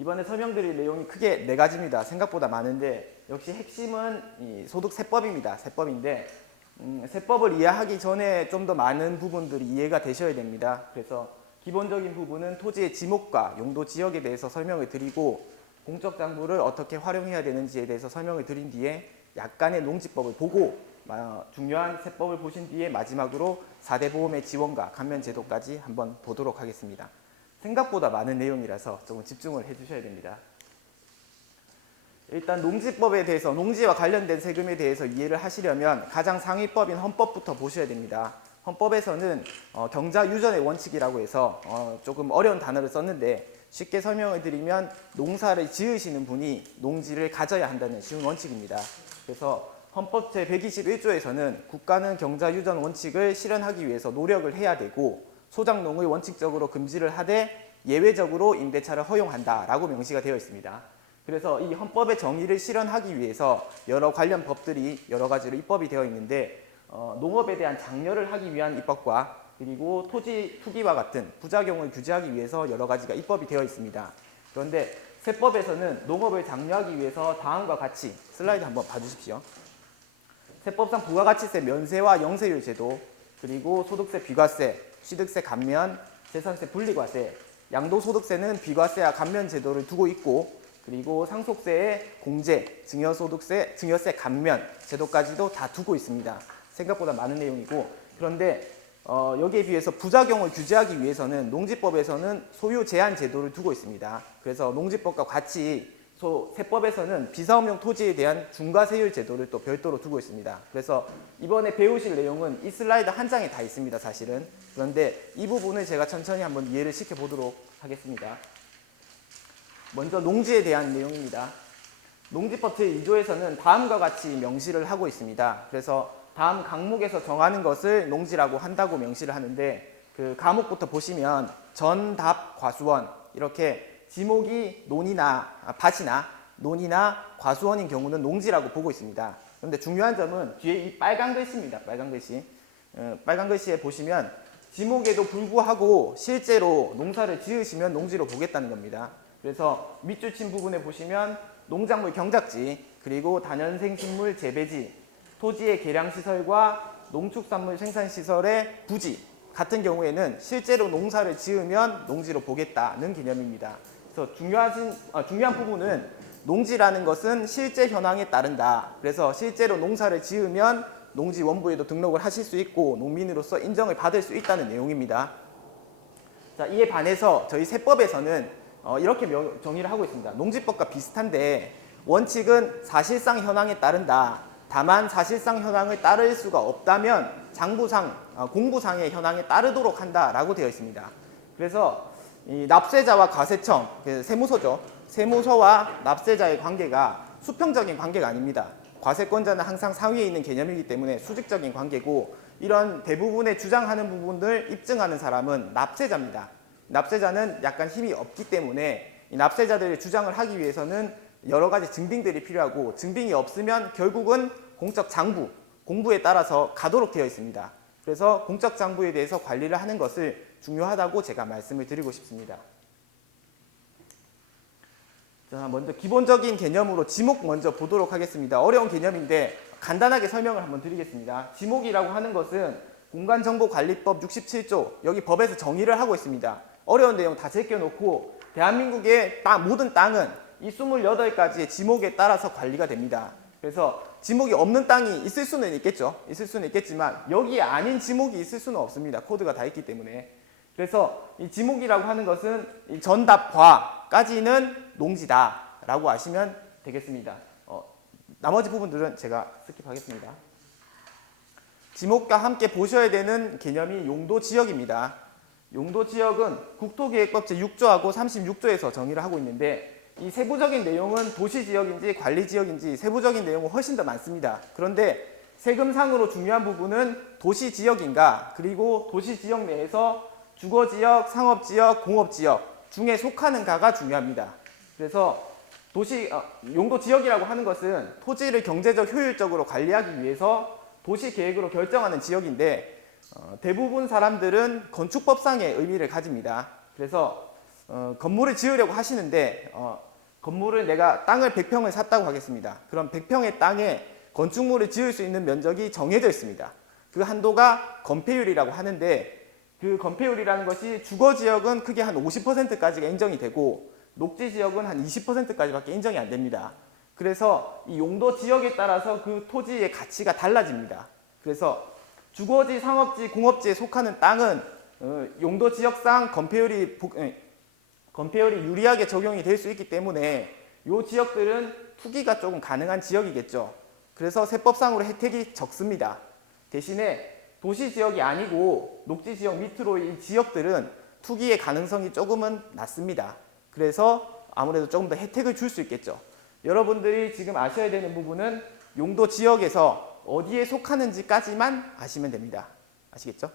이번에 설명드릴 내용이 크게 네 가지입니다. 생각보다 많은데 역시 핵심은 이 소득세법입니다. 세법인데 세법을 이해하기 전에 좀 더 많은 부분들이 이해가 되셔야 됩니다. 그래서 기본적인 부분은 토지의 지목과 용도 지역에 대해서 설명을 드리고 공적장부를 어떻게 활용해야 되는지에 대해서 설명을 드린 뒤에 약간의 농지법을 보고 중요한 세법을 보신 뒤에 마지막으로 4대 보험의 지원과 감면제도까지 한번 보도록 하겠습니다. 생각보다 많은 내용이라서 조금 집중을 해주셔야 됩니다. 일단 농지법에 대해서 농지와 관련된 세금에 대해서 이해를 하시려면 가장 상위법인 헌법부터 보셔야 됩니다. 헌법에서는 경자유전의 원칙이라고 해서 조금 어려운 단어를 썼는데 쉽게 설명을 드리면 농사를 지으시는 분이 농지를 가져야 한다는 쉬운 원칙입니다. 그래서 헌법 제121조에서는 국가는 경자유전 원칙을 실현하기 위해서 노력을 해야 되고 소작농을 원칙적으로 금지를 하되 예외적으로 임대차를 허용한다라고 명시가 되어 있습니다. 그래서 이 헌법의 정의를 실현하기 위해서 여러 관련 법들이 여러 가지로 입법이 되어 있는데 농업에 대한 장려를 하기 위한 입법과 그리고 토지 투기와 같은 부작용을 규제하기 위해서 여러 가지가 입법이 되어 있습니다. 그런데 세법에서는 농업을 장려하기 위해서 다음과 같이 슬라이드 한번 봐주십시오. 세법상 부가가치세 면세와 영세율 제도, 그리고 소득세 비과세, 취득세 감면, 재산세 분리과세, 양도소득세는 비과세와 감면 제도를 두고 있고 그리고 상속세에 공제, 증여세 감면 제도까지도 다 두고 있습니다. 생각보다 많은 내용이고 그런데 여기에 비해서 부작용을 규제하기 위해서는 농지법에서는 소유 제한 제도를 두고 있습니다. 그래서 농지법과 같이 세법에서는 비사업용 토지에 대한 중과세율 제도를 또 별도로 두고 있습니다. 그래서 이번에 배우실 내용은 이 슬라이드 한 장에 다 있습니다, 사실은. 그런데 이 부분을 제가 천천히 한번 이해를 시켜보도록 하겠습니다. 먼저 농지에 대한 내용입니다. 농지법 제2조에서는 다음과 같이 명시를 하고 있습니다. 그래서 다음 강목에서 정하는 것을 농지라고 한다고 명시를 하는데 그 과목부터 보시면 전, 답, 과수원 이렇게 지목이 밭이나 논이나 과수원인 경우는 농지라고 보고 있습니다. 그런데 중요한 점은 뒤에 이 빨간 글씨입니다. 빨간 글씨. 빨간 글씨에 보시면 지목에도 불구하고 실제로 농사를 지으시면 농지로 보겠다는 겁니다. 그래서 밑줄 친 부분에 보시면 농작물 경작지, 그리고 다년생 식물 재배지, 토지의 개량시설과 농축산물 생산시설의 부지 같은 경우에는 실제로 농사를 지으면 농지로 보겠다는 개념입니다. 그래서 중요한 부분은 농지라는 것은 실제 현황에 따른다. 그래서 실제로 농사를 지으면 농지 원부에도 등록을 하실 수 있고 농민으로서 인정을 받을 수 있다는 내용입니다. 자, 이에 반해서 저희 세법에서는 이렇게 정의를 하고 있습니다. 농지법과 비슷한데 원칙은 사실상 현황에 따른다. 다만 사실상 현황을 따를 수가 없다면 공부상의 현황에 따르도록 한다라고 되어 있습니다. 그래서 이 납세자와 과세청, 세무서죠. 세무서와 납세자의 관계가 수평적인 관계가 아닙니다. 과세권자는 항상 상위에 있는 개념이기 때문에 수직적인 관계고 이런 대부분의 주장하는 부분을 입증하는 사람은 납세자입니다. 납세자는 약간 힘이 없기 때문에 이 납세자들의 주장을 하기 위해서는 여러 가지 증빙들이 필요하고 증빙이 없으면 결국은 공적 장부, 공부에 따라서 가도록 되어 있습니다. 그래서 공적 장부에 대해서 관리를 하는 것을 중요하다고 제가 말씀을 드리고 싶습니다. 자, 먼저 기본적인 개념으로 지목 먼저 보도록 하겠습니다. 어려운 개념인데 간단하게 설명을 한번 드리겠습니다. 지목이라고 하는 것은 공간정보관리법 67조 여기 법에서 정의를 하고 있습니다. 어려운 내용 다 제껴놓고 대한민국의 모든 땅은 이 28가지의 지목에 따라서 관리가 됩니다. 그래서 지목이 없는 땅이 있을 수는 있겠죠. 있을 수는 있겠지만 여기에 아닌 지목이 있을 수는 없습니다. 코드가 다 있기 때문에. 그래서 이 지목이라고 하는 것은 이 전답과까지는 농지다라고 아시면 되겠습니다. 나머지 부분들은 제가 스킵하겠습니다. 지목과 함께 보셔야 되는 개념이 용도지역입니다. 용도지역은 국토기획법 제6조하고 36조에서 정의를 하고 있는데 이 세부적인 내용은 도시지역인지 관리지역인지 세부적인 내용은 훨씬 더 많습니다. 그런데 세금상으로 중요한 부분은 도시지역인가 그리고 도시지역 내에서 주거지역, 상업지역, 공업지역 중에 속하는가가 중요합니다. 그래서 용도지역이라고 하는 것은 토지를 경제적 효율적으로 관리하기 위해서 도시계획으로 결정하는 지역인데 대부분 사람들은 건축법상의 의미를 가집니다. 그래서 건물을 지으려고 하시는데 건물을 내가 땅을 100평을 샀다고 하겠습니다. 그럼 100평의 땅에 건축물을 지을 수 있는 면적이 정해져 있습니다. 그 한도가 건폐율이라고 하는데 그 건폐율이라는 것이 주거지역은 크게 한 50%까지가 인정이 되고 녹지지역은 한 20%까지밖에 인정이 안 됩니다. 그래서 이 용도 지역에 따라서 그 토지의 가치가 달라집니다. 그래서 주거지, 상업지, 공업지에 속하는 땅은 용도 지역상 건폐율이 유리하게 적용이 될 수 있기 때문에 이 지역들은 투기가 조금 가능한 지역이겠죠. 그래서 세법상으로 혜택이 적습니다. 대신에 도시 지역이 아니고 녹지 지역 밑으로 이 지역들은 투기의 가능성이 조금은 낮습니다. 그래서 아무래도 조금 더 혜택을 줄 수 있겠죠. 여러분들이 지금 아셔야 되는 부분은 용도 지역에서 어디에 속하는지까지만 아시면 됩니다. 아시겠죠?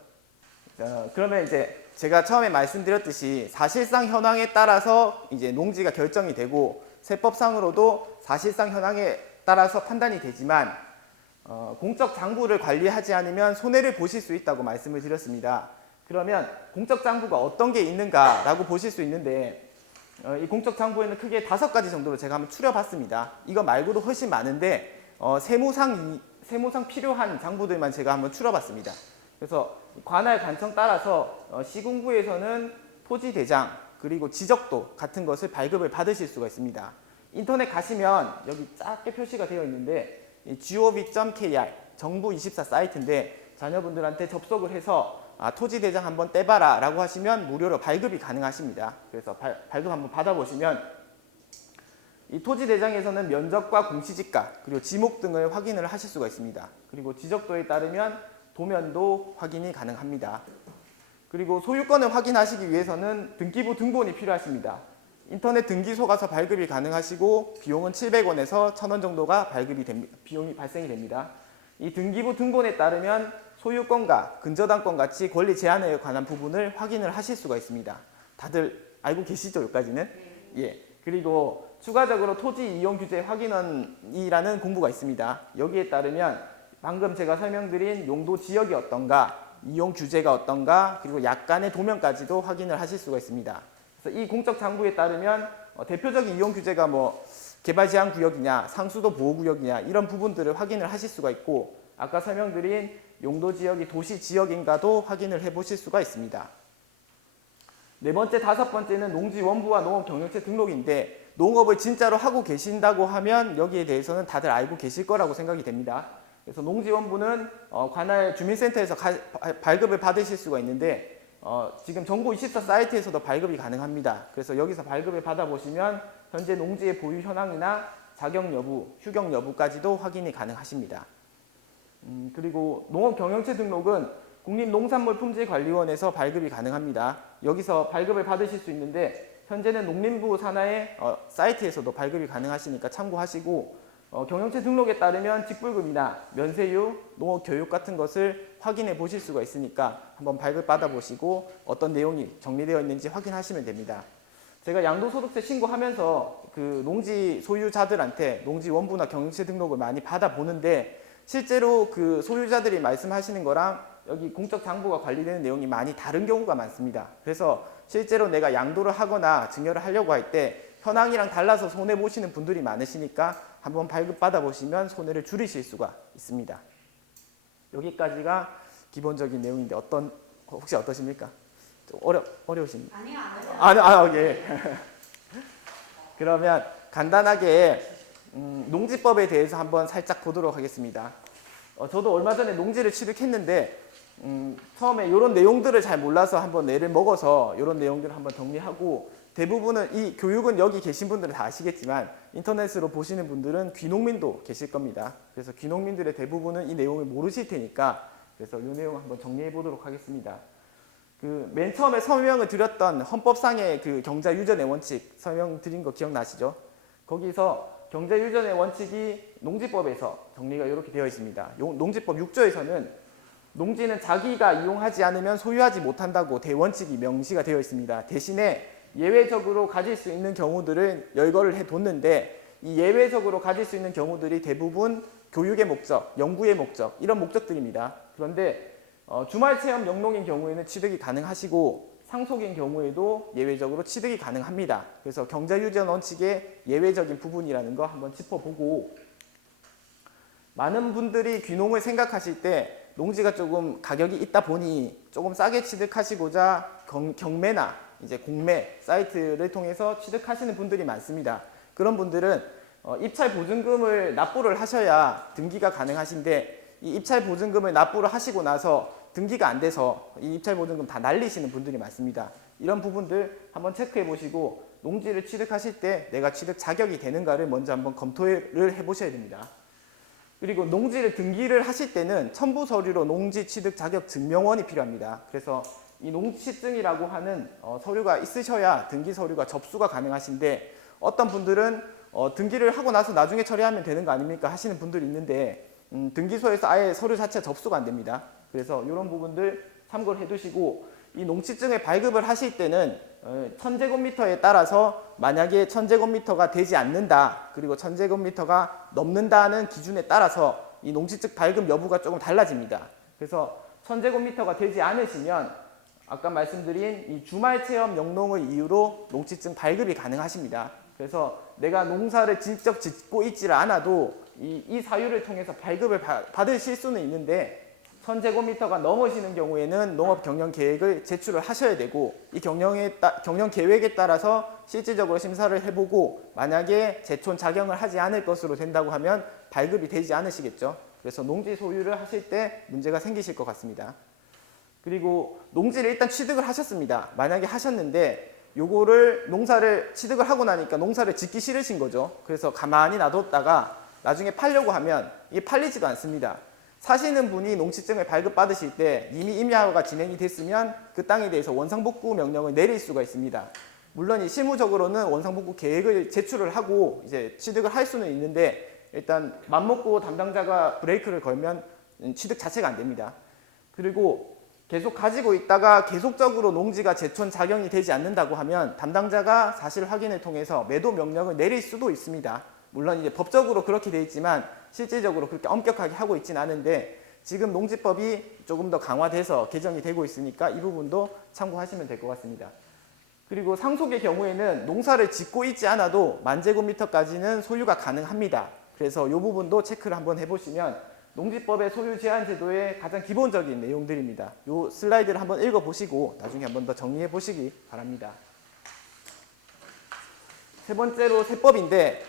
그러면 이제 제가 처음에 말씀드렸듯이 사실상 현황에 따라서 이제 농지가 결정이 되고 세법상으로도 사실상 현황에 따라서 판단이 되지만 공적 장부를 관리하지 않으면 손해를 보실 수 있다고 말씀을 드렸습니다. 그러면 공적 장부가 어떤 게 있는가라고 보실 수 있는데 이 공적 장부에는 크게 5가지 정도로 제가 한번 추려봤습니다. 이거 말고도 훨씬 많은데 세무상 필요한 장부들만 제가 한번 추려봤습니다. 그래서 관할 관청 따라서 시군구에서는 토지대장 그리고 지적도 같은 것을 발급을 받으실 수가 있습니다. 인터넷 가시면 여기 작게 표시가 되어 있는데 gov.kr 정부24 사이트인데 자녀분들한테 접속을 해서 토지대장 한번 떼봐라 라고 하시면 무료로 발급이 가능하십니다. 그래서 발급 한번 받아보시면 이 토지대장에서는 면적과 공시지가 그리고 지목 등을 확인을 하실 수가 있습니다. 그리고 지적도에 따르면 도면도 확인이 가능합니다. 그리고 소유권을 확인하시기 위해서는 등기부 등본이 필요하십니다. 인터넷 등기소 가서 발급이 가능하시고 비용은 700원에서 1000원 정도가 비용이 발생이 됩니다. 이 등기부 등본에 따르면 소유권과 근저당권 같이 권리 제한에 관한 부분을 확인을 하실 수가 있습니다. 다들 알고 계시죠? 여기까지는? 예. 그리고 추가적으로 토지 이용 규제 확인원이라는 공부가 있습니다. 여기에 따르면 방금 제가 설명드린 용도 지역이 어떤가, 이용 규제가 어떤가, 그리고 약간의 도면까지도 확인을 하실 수가 있습니다. 그래서 이 공적 장부에 따르면 대표적인 이용 규제가 뭐 개발 제한 구역이냐, 상수도 보호 구역이냐 이런 부분들을 확인을 하실 수가 있고 아까 설명드린 용도 지역이 도시 지역인가도 확인을 해 보실 수가 있습니다. 네 번째, 5번째는 농지 원부와 농업 경영체 등록인데 농업을 진짜로 하고 계신다고 하면 여기에 대해서는 다들 알고 계실 거라고 생각이 됩니다. 그래서 농지 원부는 관할 주민센터에서 발급을 받으실 수가 있는데 지금 정부24 사이트에서도 발급이 가능합니다. 그래서 여기서 발급을 받아보시면 현재 농지의 보유 현황이나 자격 여부, 휴경 여부까지도 확인이 가능하십니다. 그리고 농업경영체 등록은 국립농산물품질관리원에서 발급이 가능합니다. 여기서 발급을 받으실 수 있는데 현재는 농림부 산하의 사이트에서도 발급이 가능하시니까 참고하시고 경영체 등록에 따르면 직불금이나 면세유, 농업교육 같은 것을 확인해 보실 수가 있으니까 한번 발급 받아보시고 어떤 내용이 정리되어 있는지 확인하시면 됩니다. 제가 양도소득세 신고하면서 그 농지 소유자들한테 농지 원부나 경영체 등록을 많이 받아보는데 실제로 그 소유자들이 말씀하시는 거랑 여기 공적 장부가 관리되는 내용이 많이 다른 경우가 많습니다. 그래서 실제로 내가 양도를 하거나 증여를 하려고 할 때 현황이랑 달라서 손해보시는 분들이 많으시니까 한번 발급받아 보시면 손해를 줄이실 수가 있습니다. 여기까지가 기본적인 내용인데 혹시 어떠십니까? 좀 어려우십니까? 아니요. 예. 그러면 간단하게 농지법에 대해서 한번 살짝 보도록 하겠습니다. 저도 얼마 전에 농지를 취득했는데 처음에 이런 내용들을 잘 몰라서 한번 애를 먹어서 이런 내용들을 한번 정리하고 대부분은 이 교육은 여기 계신 분들은 다 아시겠지만 인터넷으로 보시는 분들은 귀농민도 계실 겁니다. 그래서 귀농민들의 대부분은 이 내용을 모르실 테니까 그래서 이 내용을 한번 정리해 보도록 하겠습니다. 맨 처음에 설명을 드렸던 헌법상의 그 경자유전의 원칙 설명드린 거 기억나시죠? 거기서 경자유전의 원칙이 농지법에서 정리가 이렇게 되어 있습니다. 농지법 6조에서는 농지는 자기가 이용하지 않으면 소유하지 못한다고 대원칙이 명시가 되어 있습니다. 대신에 예외적으로 가질 수 있는 경우들을 열거를 해뒀는데 이 예외적으로 가질 수 있는 경우들이 대부분 교육의 목적, 연구의 목적 이런 목적들입니다. 그런데 주말 체험 영농인 경우에는 취득이 가능하시고 상속인 경우에도 예외적으로 취득이 가능합니다. 그래서 경자유전 원칙의 예외적인 부분이라는 거 한번 짚어보고, 많은 분들이 귀농을 생각하실 때 농지가 조금 가격이 있다 보니 조금 싸게 취득하시고자 경매나 이제 공매 사이트를 통해서 취득하시는 분들이 많습니다. 그런 분들은 입찰 보증금을 납부를 하셔야 등기가 가능하신데, 이 입찰 보증금을 납부를 하시고 나서 등기가 안 돼서 이 입찰 보증금 다 날리시는 분들이 많습니다. 이런 부분들 한번 체크해 보시고 농지를 취득하실 때 내가 취득 자격이 되는가를 먼저 한번 검토를 해 보셔야 됩니다. 그리고 농지를 등기를 하실 때는 첨부 서류로 농지 취득 자격 증명원이 필요합니다. 그래서 이 농지증이라고 하는 서류가 있으셔야 등기 서류가 접수가 가능하신데, 어떤 분들은 등기를 하고 나서 나중에 처리하면 되는 거 아닙니까 하시는 분들이 있는데, 등기소에서 아예 서류 자체 접수가 안 됩니다. 그래서 이런 부분들 참고를 해두시고, 이 농지증을 발급을 하실 때는 1000제곱미터에 따라서 만약에 1000제곱미터가 되지 않는다, 그리고 1000제곱미터가 넘는다는 기준에 따라서 이 농지증 발급 여부가 조금 달라집니다. 그래서 1000제곱미터가 되지 않으시면 아까 말씀드린 이 주말 체험 영농을 이유로 농지증 발급이 가능하십니다. 그래서 내가 농사를 직접 짓고 있지를 않아도 이 사유를 통해서 발급을 받으실 수는 있는데, 1000제곱미터가 넘으시는 경우에는 농업 경영 계획을 제출을 하셔야 되고, 이 경영 계획에 따라서 실질적으로 심사를 해보고 만약에 제촌 작용을 하지 않을 것으로 된다고 하면 발급이 되지 않으시겠죠. 그래서 농지 소유를 하실 때 문제가 생기실 것 같습니다. 그리고 농지를 일단 취득을 하셨습니다. 만약에 하셨는데 요거를 농사를 취득을 하고 나니까 농사를 짓기 싫으신 거죠. 그래서 가만히 놔뒀다가 나중에 팔려고 하면 이게 팔리지도 않습니다. 사시는 분이 농지증을 발급받으실 때 이미 임야가 진행이 됐으면 그 땅에 대해서 원상복구 명령을 내릴 수가 있습니다. 물론 이 실무적으로는 원상복구 계획을 제출을 하고 이제 취득을 할 수는 있는데, 일단 맘먹고 담당자가 브레이크를 걸면 취득 자체가 안 됩니다. 그리고 계속 가지고 있다가 계속적으로 농지가 제촌 작용이 되지 않는다고 하면 담당자가 사실 확인을 통해서 매도 명령을 내릴 수도 있습니다. 물론 이제 법적으로 그렇게 돼 있지만 실질적으로 그렇게 엄격하게 하고 있지는 않은데, 지금 농지법이 조금 더 강화돼서 개정이 되고 있으니까 이 부분도 참고하시면 될 것 같습니다. 그리고 상속의 경우에는 농사를 짓고 있지 않아도 10,000제곱미터까지는 소유가 가능합니다. 그래서 이 부분도 체크를 한번 해보시면 농지법의 소유 제한 제도의 가장 기본적인 내용들입니다. 이 슬라이드를 한번 읽어보시고 나중에 한번 더 정리해 보시기 바랍니다. 세 번째로 세법인데,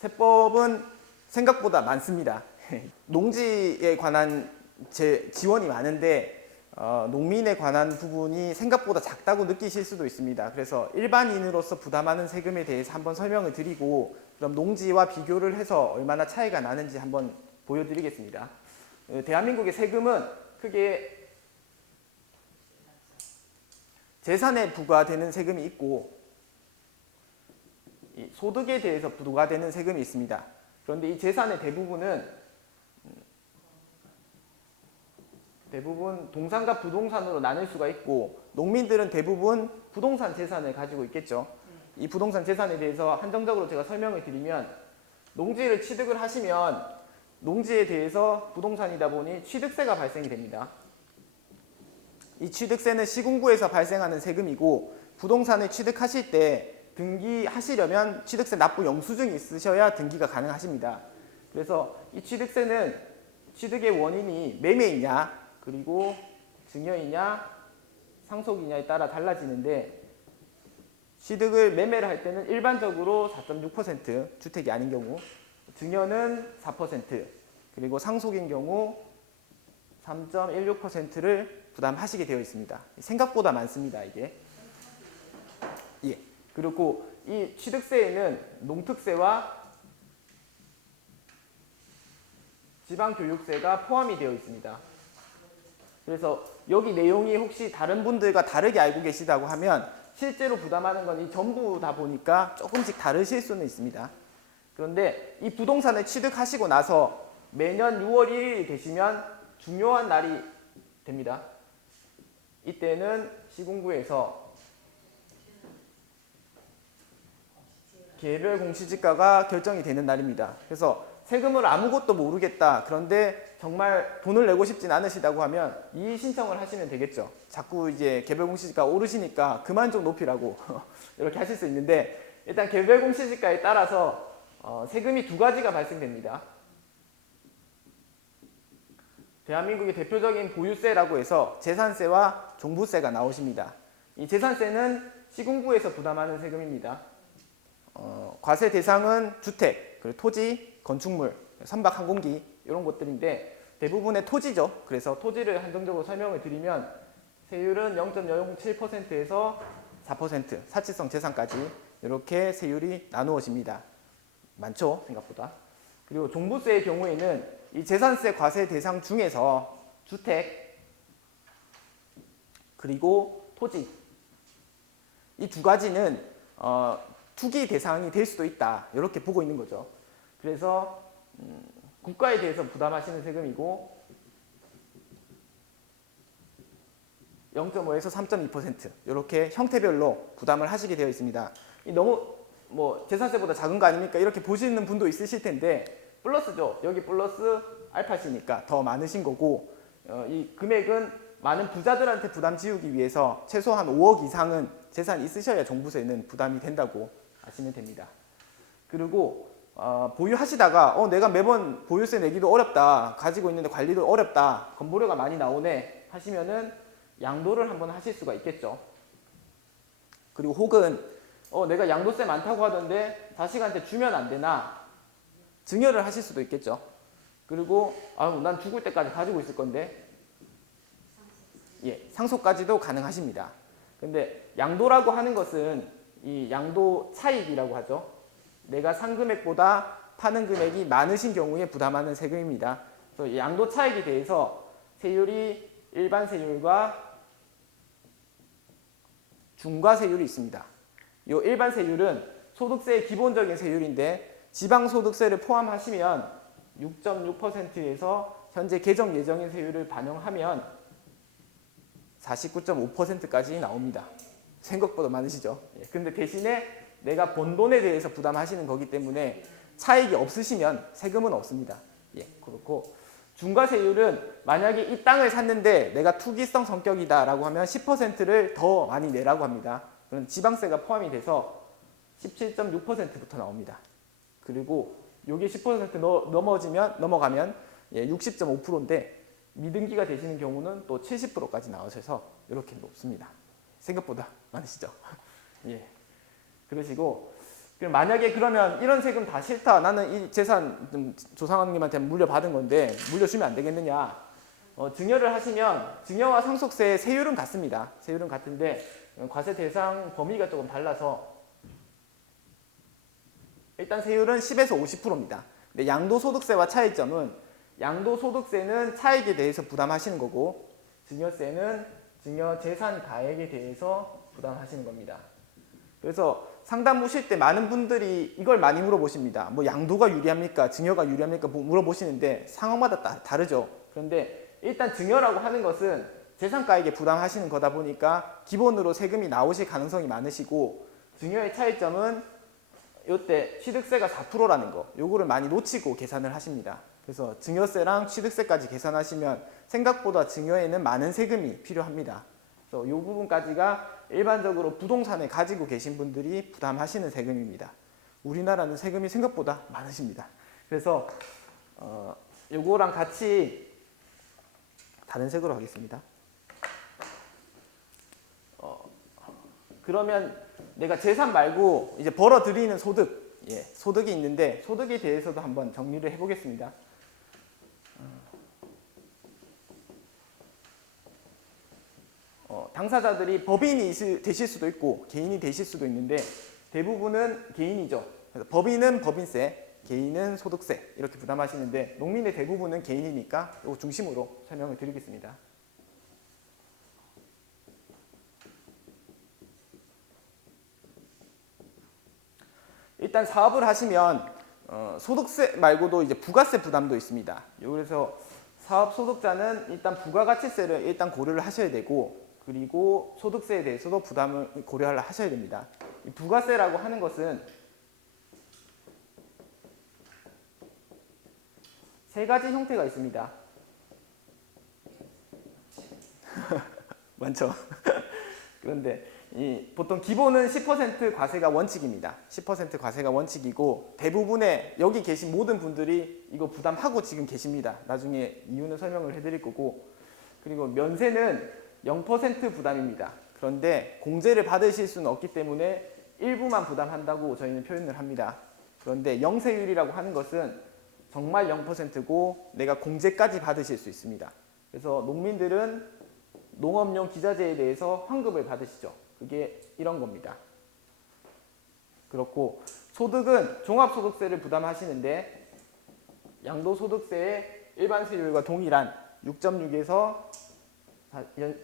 세법은 생각보다 많습니다. 농지에 관한 지원이 많은데 농민에 관한 부분이 생각보다 작다고 느끼실 수도 있습니다. 그래서 일반인으로서 부담하는 세금에 대해서 한번 설명을 드리고, 그럼 농지와 비교를 해서 얼마나 차이가 나는지 한번 보여드리겠습니다. 대한민국의 세금은 크게 재산에 부과되는 세금이 있고 소득에 대해서 부과되는 세금이 있습니다. 그런데 이 재산의 대부분 동산과 부동산으로 나눌 수가 있고, 농민들은 대부분 부동산 재산을 가지고 있겠죠. 이 부동산 재산에 대해서 한정적으로 제가 설명을 드리면, 농지를 취득을 하시면 농지에 대해서 부동산이다 보니 취득세가 발생이 됩니다. 이 취득세는 시군구에서 발생하는 세금이고, 부동산을 취득하실 때 등기하시려면 취득세 납부 영수증이 있으셔야 등기가 가능하십니다. 그래서 이 취득세는 취득의 원인이 매매이냐, 그리고 증여이냐, 상속이냐에 따라 달라지는데, 취득을 매매를 할 때는 일반적으로 4.6%, 주택이 아닌 경우, 증여는 4%, 그리고 상속인 경우 3.16%를 부담하시게 되어 있습니다. 생각보다 많습니다, 이게. 예. 그리고 이 취득세에는 농특세와 지방교육세가 포함이 되어 있습니다. 그래서 여기 내용이 혹시 다른 분들과 다르게 알고 계시다고 하면 실제로 부담하는 건 이 전부다 보니까 조금씩 다르실 수는 있습니다. 그런데 이 부동산을 취득하시고 나서 매년 6월 1일이 되시면 중요한 날이 됩니다. 이때는 시군구에서 개별 공시지가가 결정이 되는 날입니다. 그래서 세금을 아무것도 모르겠다. 그런데 정말 돈을 내고 싶진 않으시다고 하면 이의 신청을 하시면 되겠죠. 자꾸 이제 개별공시지가 오르시니까 그만 좀 높이라고 이렇게 하실 수 있는데, 일단 개별공시지가에 따라서 세금이 두 가지가 발생됩니다. 대한민국의 대표적인 보유세라고 해서 재산세와 종부세가 나오십니다. 이 재산세는 시군구에서 부담하는 세금입니다. 과세 대상은 주택, 그리고 토지, 건축물, 선박, 항공기 이런 것들인데 대부분의 토지죠. 그래서 토지를 한정적으로 설명을 드리면 세율은 0.007%에서 4%, 사치성 재산까지 이렇게 세율이 나누어집니다. 많죠, 생각보다. 그리고 종부세의 경우에는 이 재산세 과세 대상 중에서 주택, 그리고 토지, 이 두 가지는 투기 대상이 될 수도 있다, 이렇게 보고 있는 거죠. 그래서 국가에 대해서 부담하시는 세금이고 0.5에서 3.2% 이렇게 형태별로 부담을 하시게 되어 있습니다. 너무 재산세보다 작은 거 아닙니까? 이렇게 보시는 분도 있으실 텐데 플러스죠. 여기 플러스 알파시니까 더 많으신 거고, 이 금액은 많은 부자들한테 부담 지우기 위해서 최소한 5억 이상은 재산이 있으셔야 종부세는 부담이 된다고 아시면 됩니다. 그리고 보유하시다가 내가 매번 보유세 내기도 어렵다, 가지고 있는데 관리도 어렵다, 건보료가 많이 나오네 하시면은 양도를 한번 하실 수가 있겠죠. 그리고 혹은 내가 양도세 많다고 하던데 자식한테 주면 안 되나 증여를 하실 수도 있겠죠. 그리고 난 죽을 때까지 가지고 있을 건데, 상속까지도 가능하십니다. 근데 양도라고 하는 것은 이 양도 차익이라고 하죠. 내가 산 금액보다 파는 금액이 많으신 경우에 부담하는 세금입니다. 그래서 양도 차익에 대해서 세율이 일반 세율과 중과 세율이 있습니다. 이 일반 세율은 소득세의 기본적인 세율인데 지방소득세를 포함하시면 6.6%에서 현재 개정 예정인 세율을 반영하면 49.5%까지 나옵니다. 생각보다 많으시죠? 근데 대신에 내가 번 돈에 대해서 부담하시는 거기 때문에 차익이 없으시면 세금은 없습니다. 그렇고 중과세율은 만약에 이 땅을 샀는데 내가 투기성 성격이다 라고 하면 10%를 더 많이 내라고 합니다. 그럼 지방세가 포함이 돼서 17.6%부터 나옵니다. 그리고 여기 10% 넘어가면 60.5%인데 미등기가 되시는 경우는 또 70%까지 나오셔서 이렇게 높습니다. 생각보다 많으시죠? 그러시고, 만약에 그러면 이런 세금 다 싫다, 나는 이 재산 조상님한테 물려받은 건데 물려주면 안 되겠느냐, 증여를 하시면 증여와 상속세의 세율은 같습니다. 세율은 같은데 과세 대상 범위가 조금 달라서 일단 세율은 10에서 50%입니다. 근데 양도소득세와 차이점은 양도소득세는 차익에 대해서 부담하시는 거고 증여세는 증여 재산 가액에 대해서 부담하시는 겁니다. 그래서 상담 보실 때 많은 분들이 이걸 많이 물어보십니다. 양도가 유리합니까? 증여가 유리합니까? 물어보시는데 상황마다 다르죠. 그런데 일단 증여라고 하는 것은 재산가액에 부담하시는 거다 보니까 기본으로 세금이 나오실 가능성이 많으시고, 증여의 차이점은 이때 취득세가 4%라는 거, 요거를 많이 놓치고 계산을 하십니다. 그래서 증여세랑 취득세까지 계산하시면 생각보다 증여에는 많은 세금이 필요합니다. 그래서 이 부분까지가 일반적으로 부동산을 가지고 계신 분들이 부담하시는 세금입니다. 우리나라는 세금이 생각보다 많으십니다. 그래서 요거랑 같이 다른 색으로 하겠습니다. 그러면 내가 재산 말고 이제 벌어들이는 소득, 소득이 있는데 소득에 대해서도 한번 정리를 해보겠습니다. 당사자들이 법인이 되실 수도 있고 개인이 되실 수도 있는데 대부분은 개인이죠. 그래서 법인은 법인세, 개인은 소득세 이렇게 부담하시는데 농민의 대부분은 개인이니까 이거 중심으로 설명을 드리겠습니다. 일단 사업을 하시면 소득세 말고도 이제 부가세 부담도 있습니다. 그래서 사업 소득자는 일단 부가가치세를 일단 고려를 하셔야 되고, 그리고 소득세에 대해서도 부담을 고려를 하셔야 됩니다. 이 부가세라고 하는 것은 세 가지 형태가 있습니다. 많죠? 그런데 보통 기본은 10% 과세가 원칙입니다. 10% 과세가 원칙이고 대부분의 여기 계신 모든 분들이 이거 부담하고 지금 계십니다. 나중에 이유는 설명을 해드릴 거고, 그리고 면세는 0% 부담입니다. 그런데 공제를 받으실 수는 없기 때문에 일부만 부담한다고 저희는 표현을 합니다. 그런데 영세율이라고 하는 것은 정말 0%고 내가 공제까지 받으실 수 있습니다. 그래서 농민들은 농업용 기자재에 대해서 환급을 받으시죠. 그게 이런 겁니다. 그렇고 소득은 종합소득세를 부담하시는데 양도소득세의 일반세율과 동일한 6.6에서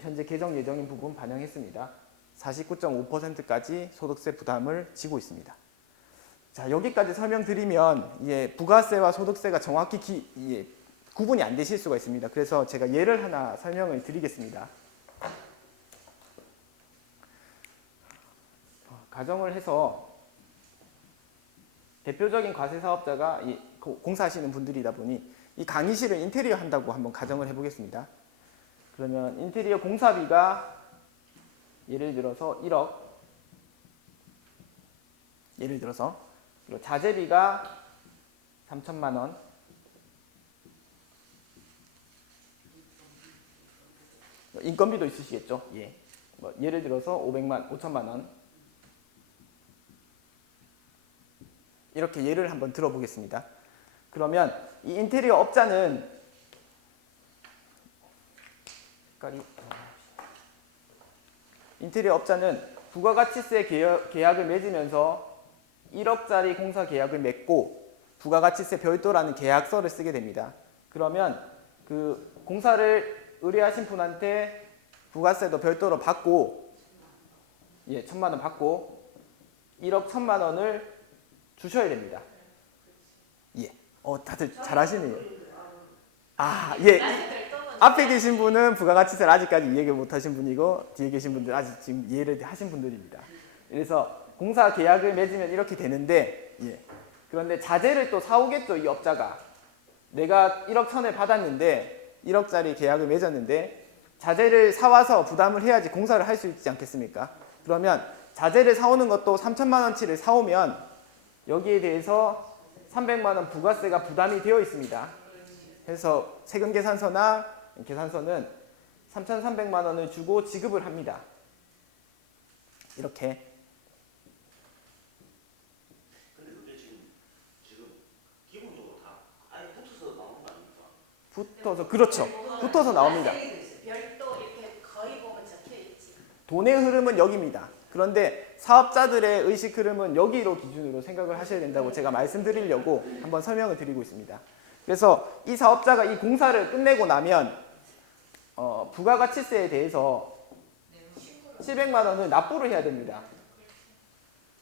현재 개정 예정인 부분 반영했습니다. 49.5%까지 소득세 부담을 지고 있습니다. 자, 여기까지 설명드리면 부가세와 소득세가 정확히 구분이 안 되실 수가 있습니다. 그래서 제가 예를 하나 설명을 드리겠습니다. 가정을 해서 대표적인 과세 사업자가 공사하시는 분들이다 보니 이 강의실을 인테리어 한다고 한번 가정을 해보겠습니다. 그러면 인테리어 공사비가 예를 들어서 1억, 예를 들어서, 그리고 자재비가 3천만 원, 인건비도 있으시겠죠? 예. 예를 들어서 5천만 원. 이렇게 예를 한번 들어보겠습니다. 그러면 이 인테리어 업자는 부가가치세 계약을 맺으면서 1억짜리 공사 계약을 맺고 부가가치세 별도라는 계약서를 쓰게 됩니다. 그러면 그 공사를 의뢰하신 분한테 부가세도 별도로 받고 1,000만 원 받고 1억 1,000만 원을 주셔야 됩니다. 예. 다들 잘하시네요. 예. 앞에 계신 분은 부가가치세를 아직까지 이해를 못하신 분이고 뒤에 계신 분들은 아직 지금 이해를 하신 분들입니다. 그래서 공사 계약을 맺으면 이렇게 되는데, 그런데 자재를 또 사오겠죠, 이 업자가. 내가 1억 1,000을 받았는데 1억짜리 계약을 맺었는데 자재를 사와서 부담을 해야지 공사를 할 수 있지 않겠습니까? 그러면 자재를 사오는 것도 3천만 원치를 사오면 여기에 대해서 300만 원 부가세가 부담이 되어 있습니다. 그래서 세금 계산서나 계산서는 3,300만 원을 주고 지급을 합니다. 이렇게. 근데 그게 지금 기본적으로 다 아예 붙어서 나오는 거 아닙니까? 붙어서, 그렇죠. 붙어서 나옵니다. 별도 이렇게 거의 보면 적혀 있지. 돈의 흐름은 여기입니다. 그런데 사업자들의 의식 흐름은 여기로 기준으로 생각을 하셔야 된다고 제가 말씀드리려고 한번 설명을 드리고 있습니다. 그래서 이 사업자가 이 공사를 끝내고 나면 부가가치세에 대해서 700만 원을 납부를 해야 됩니다.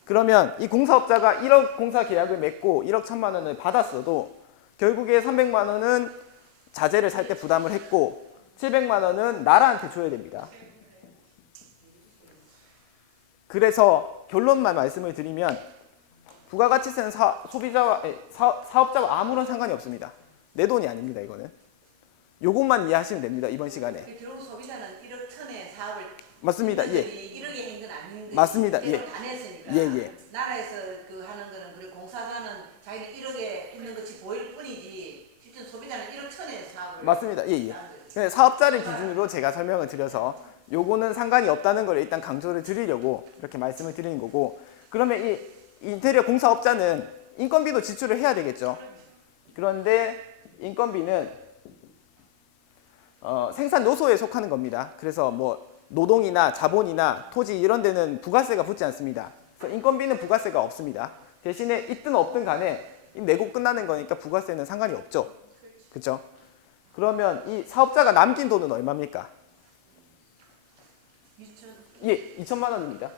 그러면 이 공사업자가 1억 공사 계약을 맺고 1억 1,000만 원을 받았어도 결국에 300만 원은 자재를 살 때 부담을 했고 700만 원은 나라한테 줘야 됩니다. 그래서 결론만 말씀을 드리면 부가가치세는 사업자와 아무런 상관이 없습니다. 내 돈이 아닙니다. 이거는. 요것만 이해하시면 됩니다. 이번 시간에. 결국 소비자는 1억 천의 사업을 맞습니다. 예. 1억에 한 건 아닌 거지. 맞습니다. 예. 다 냈으니까. 예. 나라에서 그 하는 거는 그리고 공사사는 자기는 1억에 있는 것이 보일 뿐이지 실제 소비자는 1억 천의 사업을 맞습니다. 예. 근데 사업자를 기준으로 제가 설명을 드려서 요거는 상관이 없다는 걸 일단 강조를 드리려고 이렇게 말씀을 드리는 거고, 그러면 이 인테리어 공사업자는 인건비도 지출을 해야 되겠죠. 그런데 인건비는 생산 요소에 속하는 겁니다. 그래서 노동이나 자본이나 토지 이런 데는 부가세가 붙지 않습니다. 그래서 인건비는 부가세가 없습니다. 대신에 있든 없든 간에 내고 끝나는 거니까 부가세는 상관이 없죠. 그렇죠? 그러면 이 사업자가 남긴 돈은 얼마입니까? 2천만 원입니다.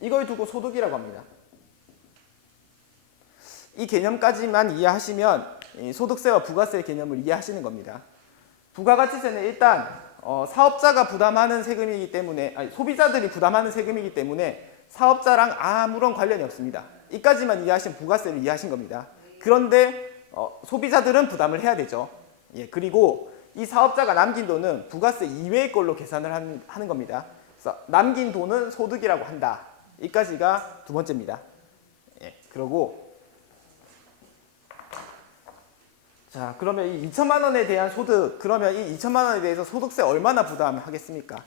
이걸 두고 소득이라고 합니다. 이 개념까지만 이해하시면 소득세와 부가세 개념을 이해하시는 겁니다. 부가가치세는 일단 사업자가 부담하는 세금이기 때문에, 소비자들이 부담하는 세금이기 때문에 사업자랑 아무런 관련이 없습니다. 이까지만 이해하시면 부가세를 이해하신 겁니다. 그런데 소비자들은 부담을 해야 되죠. 예, 그리고 이 사업자가 남긴 돈은 부가세 이외의 걸로 계산을 하는 겁니다. 그래서 남긴 돈은 소득이라고 한다. 이까지가 두 번째입니다. 예, 그리고 자, 그러면 이 2천만 원에 대한 소득, 그러면 이 2천만 원에 대해서 소득세 얼마나 부담하겠습니까?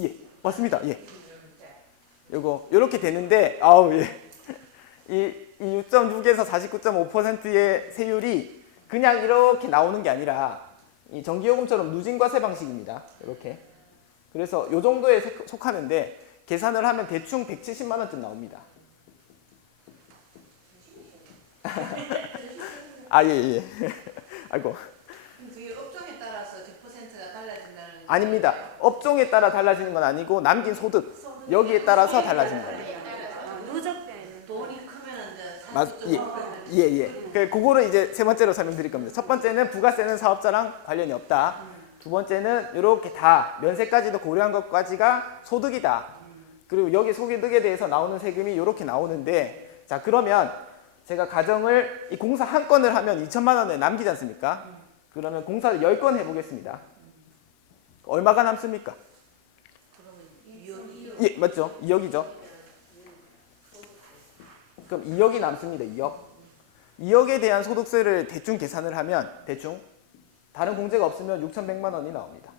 예, 맞습니다. 예. 요거 요렇게 되는데 아우 예. 이 6.6에서 49.5%의 세율이 그냥 이렇게 나오는 게 아니라 이 전기요금처럼 누진과세 방식입니다. 이렇게. 그래서 요 정도에 속하는데 계산을 하면 대충 170만 원쯤 나옵니다. 아, 예, 예. 아이고. 그게 업종에 따라서 저 퍼센트가 달라진다는 아닙니다. 업종에 따라 달라지는 건 아니고 남긴 소득 여기에 따라서 달라지는 겁니다. 누적 돈이 크면은 이제 맞, 예, 예. 그거를 이제 세 번째로 설명드릴 겁니다. 첫 번째는 부가세는 사업자랑 관련이 없다. 두 번째는 이렇게 다 면세까지도 고려한 것까지가 소득이다. 그리고 여기 소득에 대해서 나오는 세금이 이렇게 나오는데, 자 그러면 제가 가정을 이 공사 한 건을 하면 2천만 원을 남기지 않습니까? 그러면 공사를 10건 해보겠습니다. 얼마가 남습니까? 예, 맞죠? 2억이죠. 그럼 2억이 남습니다. 2억. 2억에 대한 소득세를 대충 계산을 하면 대충 다른 공제가 없으면 6,100만 원이 나옵니다.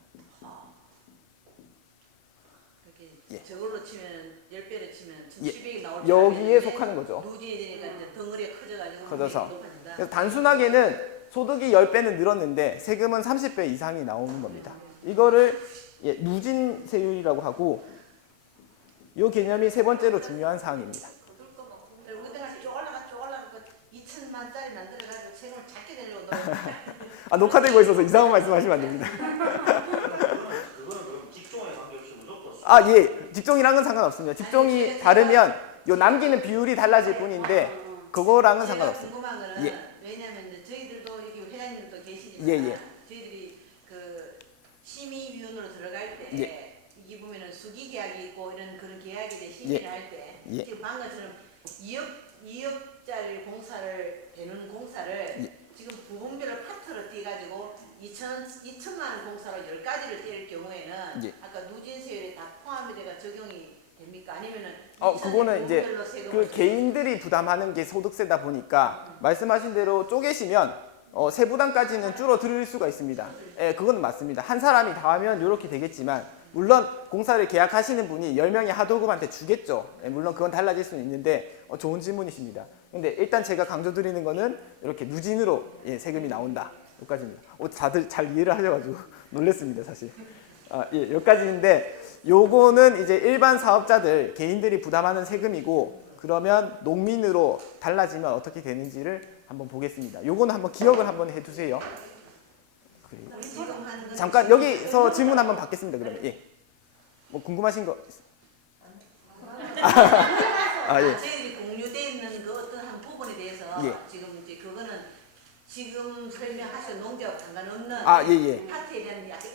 이렇게 저걸로 치면 10배로 치면 예. 1,700이 나올 여기에 속하는 거죠. 누진이 되니까 이제 덩어리가 커져가지고 커져서. 높아진다. 그래서 단순하게는 소득이 10배는 늘었는데 세금은 30배 이상이 나오는 겁니다. 이거를 예, 누진 세율이라고 하고 이 개념이 세 번째로 중요한 사항입니다. 우리가 쭉 올라가 2천만짜리 만들어가지고 세금을 작게 내려고 아, 녹화되고 있어서 이상한 말씀하시면 안 됩니다. 그거는 그럼 직종에 관계없이 무조건 아, 예. 직종이랑은 상관없습니다. 직종이 다르면 요 남기는 비율이 달라질 뿐인데 그거랑은 상관없습니다. 궁금한 거는 예. 왜냐하면 이제 저희들도 여기 회장님도 계시지만 예, 예. 저희들이 그 심의위원으로 들어갈 때 예. 이게 보면은 수기 계약이 있고 이런 그런 계약에 대해 심의를 할 때 예. 지금 방금처럼 2억짜리 공사를 되는 공사를 예. 지금 부분별로 파트로 떼가지고 2천만 원 공사로 10가지를 떼일 경우에는 예. 아까 누진세율에 다 포함이 돼가 적용이 됩니까? 아니면은 그거는 이제 부분별로 세금을 그 개인들이 부담하는 게 소득세다 보니까 말씀하신 대로 쪼개시면 세부담까지는 줄어들 수가 있습니다. 예, 그건 맞습니다. 한 사람이 다 하면 이렇게 되겠지만 물론 공사를 계약하시는 분이 10명의 하도급한테 주겠죠. 예, 물론 그건 달라질 수는 있는데 좋은 질문이십니다. 근데 일단 제가 강조드리는 거는 이렇게 누진으로 예, 세금이 나온다. 여기까지입니다. 다들 잘 이해를 하셔가지고 놀랬습니다, 사실. 아, 예, 여기까지인데 요거는 이제 일반 사업자들 개인들이 부담하는 세금이고 그러면 농민으로 달라지면 어떻게 되는지를 한번 보겠습니다. 요거는 한번 기억을 한번 해두세요. 그리고 지금 하는 건 잠깐 여기서 질문 한번 받겠습니다. 그러면 예, 뭐 궁금하신 거? 아 예, 저희들이 공유되어 있는 그 어떤 한 부분에 대해서 예. 지금 이제 그거는 지금 설명하신 농지와 상관없는 아 예. 파트에 대한 약간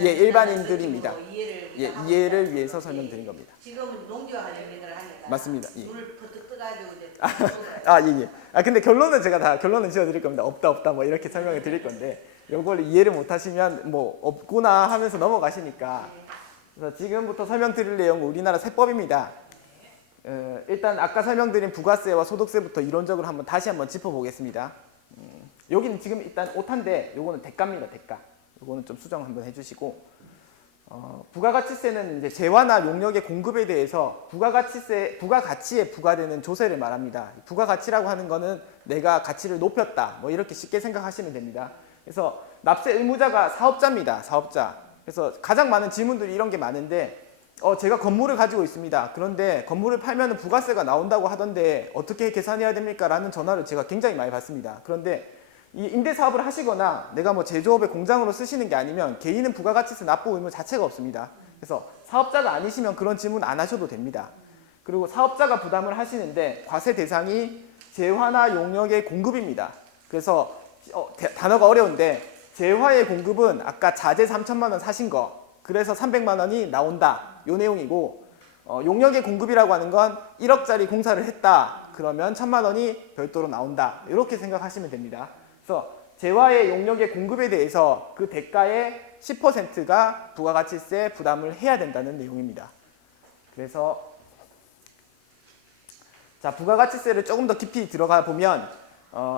예, 일반인들입니다. 이해를 예, 하고 이해를 있다. 위해서 예. 설명드린 겁니다. 지금은 농지와 관련된 걸 하니까 맞습니다. 예. 눈을 퍼뜩 떠가지고 이제 아 예. 아 근데 결론은 제가 다 결론은 지어드릴 겁니다. 없다 뭐 이렇게 설명을 드릴 건데 요걸 이해를 못하시면 뭐 없구나 하면서 넘어가시니까 그래서 지금부터 설명드릴 내용은 우리나라 세법입니다. 일단 아까 설명드린 부가세와 소득세부터 이론적으로 다시 한번 짚어보겠습니다. 여기는 지금 일단 오탄데 요거는 대가입니다. 대가. 요거는 좀 수정 한번 해주시고 부가가치세는 이제 재화나 용역의 공급에 대해서 부가가치에 부과되는 조세를 말합니다. 부가가치라고 하는 거는 내가 가치를 높였다. 뭐 이렇게 쉽게 생각하시면 됩니다. 그래서 납세 의무자가 사업자입니다. 사업자. 그래서 가장 많은 질문들이 이런 게 많은데 제가 건물을 가지고 있습니다. 그런데 건물을 팔면 부가세가 나온다고 하던데 어떻게 계산해야 됩니까? 라는 전화를 제가 굉장히 많이 받습니다. 그런데 이 임대 사업을 하시거나 내가 뭐 제조업의 공장으로 쓰시는 게 아니면 개인은 부가가치세 납부 의무 자체가 없습니다. 그래서 사업자가 아니시면 그런 질문 안 하셔도 됩니다. 그리고 사업자가 부담을 하시는데 과세 대상이 재화나 용역의 공급입니다. 그래서 단어가 어려운데 재화의 공급은 아까 자재 3천만 원 사신 거 그래서 300만 원이 나온다. 요 내용이고 용역의 공급이라고 하는 건 1억짜리 공사를 했다. 그러면 1,000만 원이 별도로 나온다. 이렇게 생각하시면 됩니다. 그래서 재화의 용역의 공급에 대해서 그 대가의 10%가 부가가치세 부담을 해야 된다는 내용입니다. 그래서 자, 부가가치세를 조금 더 깊이 들어가 보면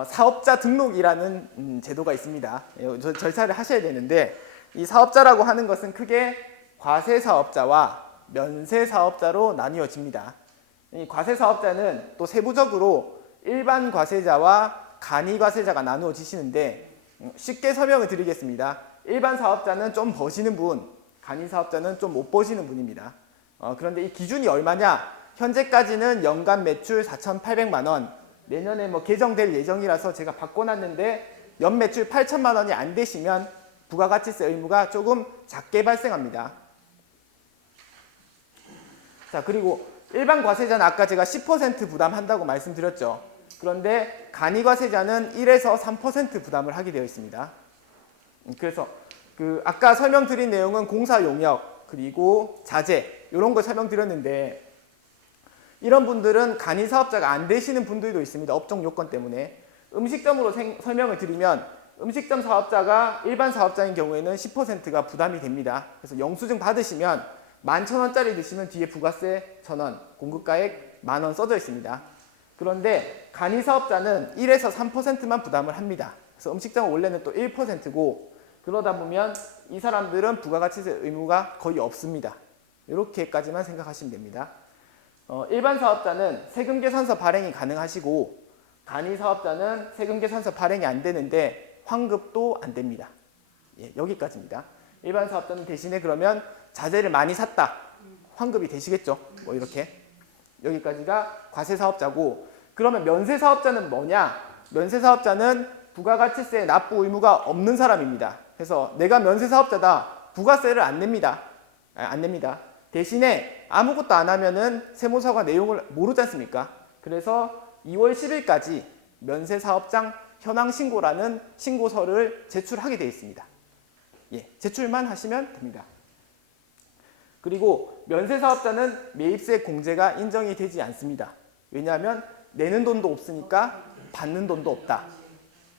사업자 등록이라는 제도가 있습니다. 절차를 하셔야 되는데 이 사업자라고 하는 것은 크게 과세사업자와 면세사업자로 나뉘어집니다. 이 과세사업자는 또 세부적으로 일반 과세자와 간이과세자가 나누어지시는데 쉽게 설명을 드리겠습니다. 일반 사업자는 좀 버시는 분, 간이사업자는 좀 못 버시는 분입니다. 그런데 이 기준이 얼마냐? 현재까지는 연간 매출 4,800만 원, 내년에 개정될 예정이라서 제가 바꿔놨는데 연 매출 8천만 원이 안 되시면 부가가치세 의무가 조금 작게 발생합니다. 자, 그리고 일반 과세자는 아까 제가 10% 부담한다고 말씀드렸죠. 그런데 간이과세자는 1에서 3% 부담을 하게 되어 있습니다. 그래서 아까 설명드린 내용은 공사 용역 그리고 자재 이런 걸 설명드렸는데 이런 분들은 간이사업자가 안 되시는 분들도 있습니다. 업종 요건 때문에. 음식점으로 설명을 드리면 음식점 사업자가 일반 사업자인 경우에는 10%가 부담이 됩니다. 그래서 영수증 받으시면 11,000원짜리 드시면 뒤에 부가세 1,000원, 공급가액 10,000원 써져 있습니다. 그런데 간이사업자는 1에서 3%만 부담을 합니다. 그래서 음식점은 원래는 또 1%고 그러다 보면 이 사람들은 부가가치세 의무가 거의 없습니다. 이렇게까지만 생각하시면 됩니다. 일반 사업자는 세금계산서 발행이 가능하시고 간이사업자는 세금계산서 발행이 안 되는데 환급도 안 됩니다. 예, 여기까지입니다. 일반 사업자는 대신에 그러면 자재를 많이 샀다. 환급이 되시겠죠. 이렇게. 여기까지가 과세사업자고 그러면 면세사업자는 뭐냐? 면세사업자는 부가가치세 납부 의무가 없는 사람입니다. 그래서 내가 면세사업자다. 부가세를 안 냅니다. 안 냅니다. 대신에 아무것도 안 하면은 세무서가 내용을 모르지 않습니까? 그래서 2월 10일까지 면세사업장 현황신고라는 신고서를 제출하게 되어 있습니다. 예, 제출만 하시면 됩니다. 그리고 면세사업자는 매입세 공제가 인정이 되지 않습니다. 왜냐하면 내는 돈도 없으니까 받는 돈도 없다.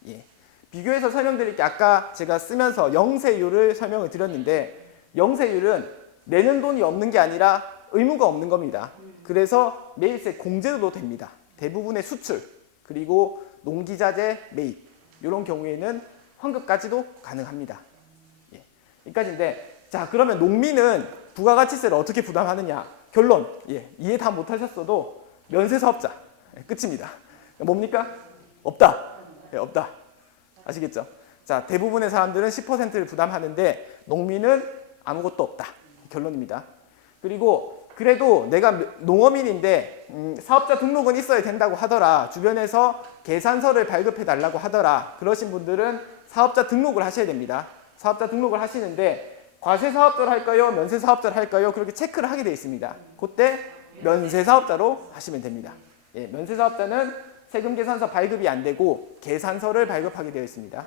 예. 비교해서 설명드릴 게 아까 제가 쓰면서 영세율을 설명을 드렸는데 영세율은 내는 돈이 없는 게 아니라 의무가 없는 겁니다. 그래서 매입세 공제도 됩니다. 대부분의 수출 그리고 농기자재 매입 이런 경우에는 환급까지도 가능합니다. 예. 여기까지인데 자 그러면 농민은 부가가치세를 어떻게 부담하느냐? 결론, 예, 이해 다 못하셨어도 면세사업자, 예, 끝입니다. 뭡니까? 없다. 예, 없다. 아시겠죠? 자, 대부분의 사람들은 10%를 부담하는데 농민은 아무것도 없다. 결론입니다. 그리고 그래도 내가 농어민인데 사업자 등록은 있어야 된다고 하더라. 주변에서 계산서를 발급해 달라고 하더라. 그러신 분들은 사업자 등록을 하셔야 됩니다. 사업자 등록을 하시는데 과세사업자로 할까요? 면세사업자로 할까요? 그렇게 체크를 하게 되어 있습니다. 그때 면세사업자로 하시면 됩니다. 예, 면세사업자는 세금계산서 발급이 안 되고 계산서를 발급하게 되어 있습니다.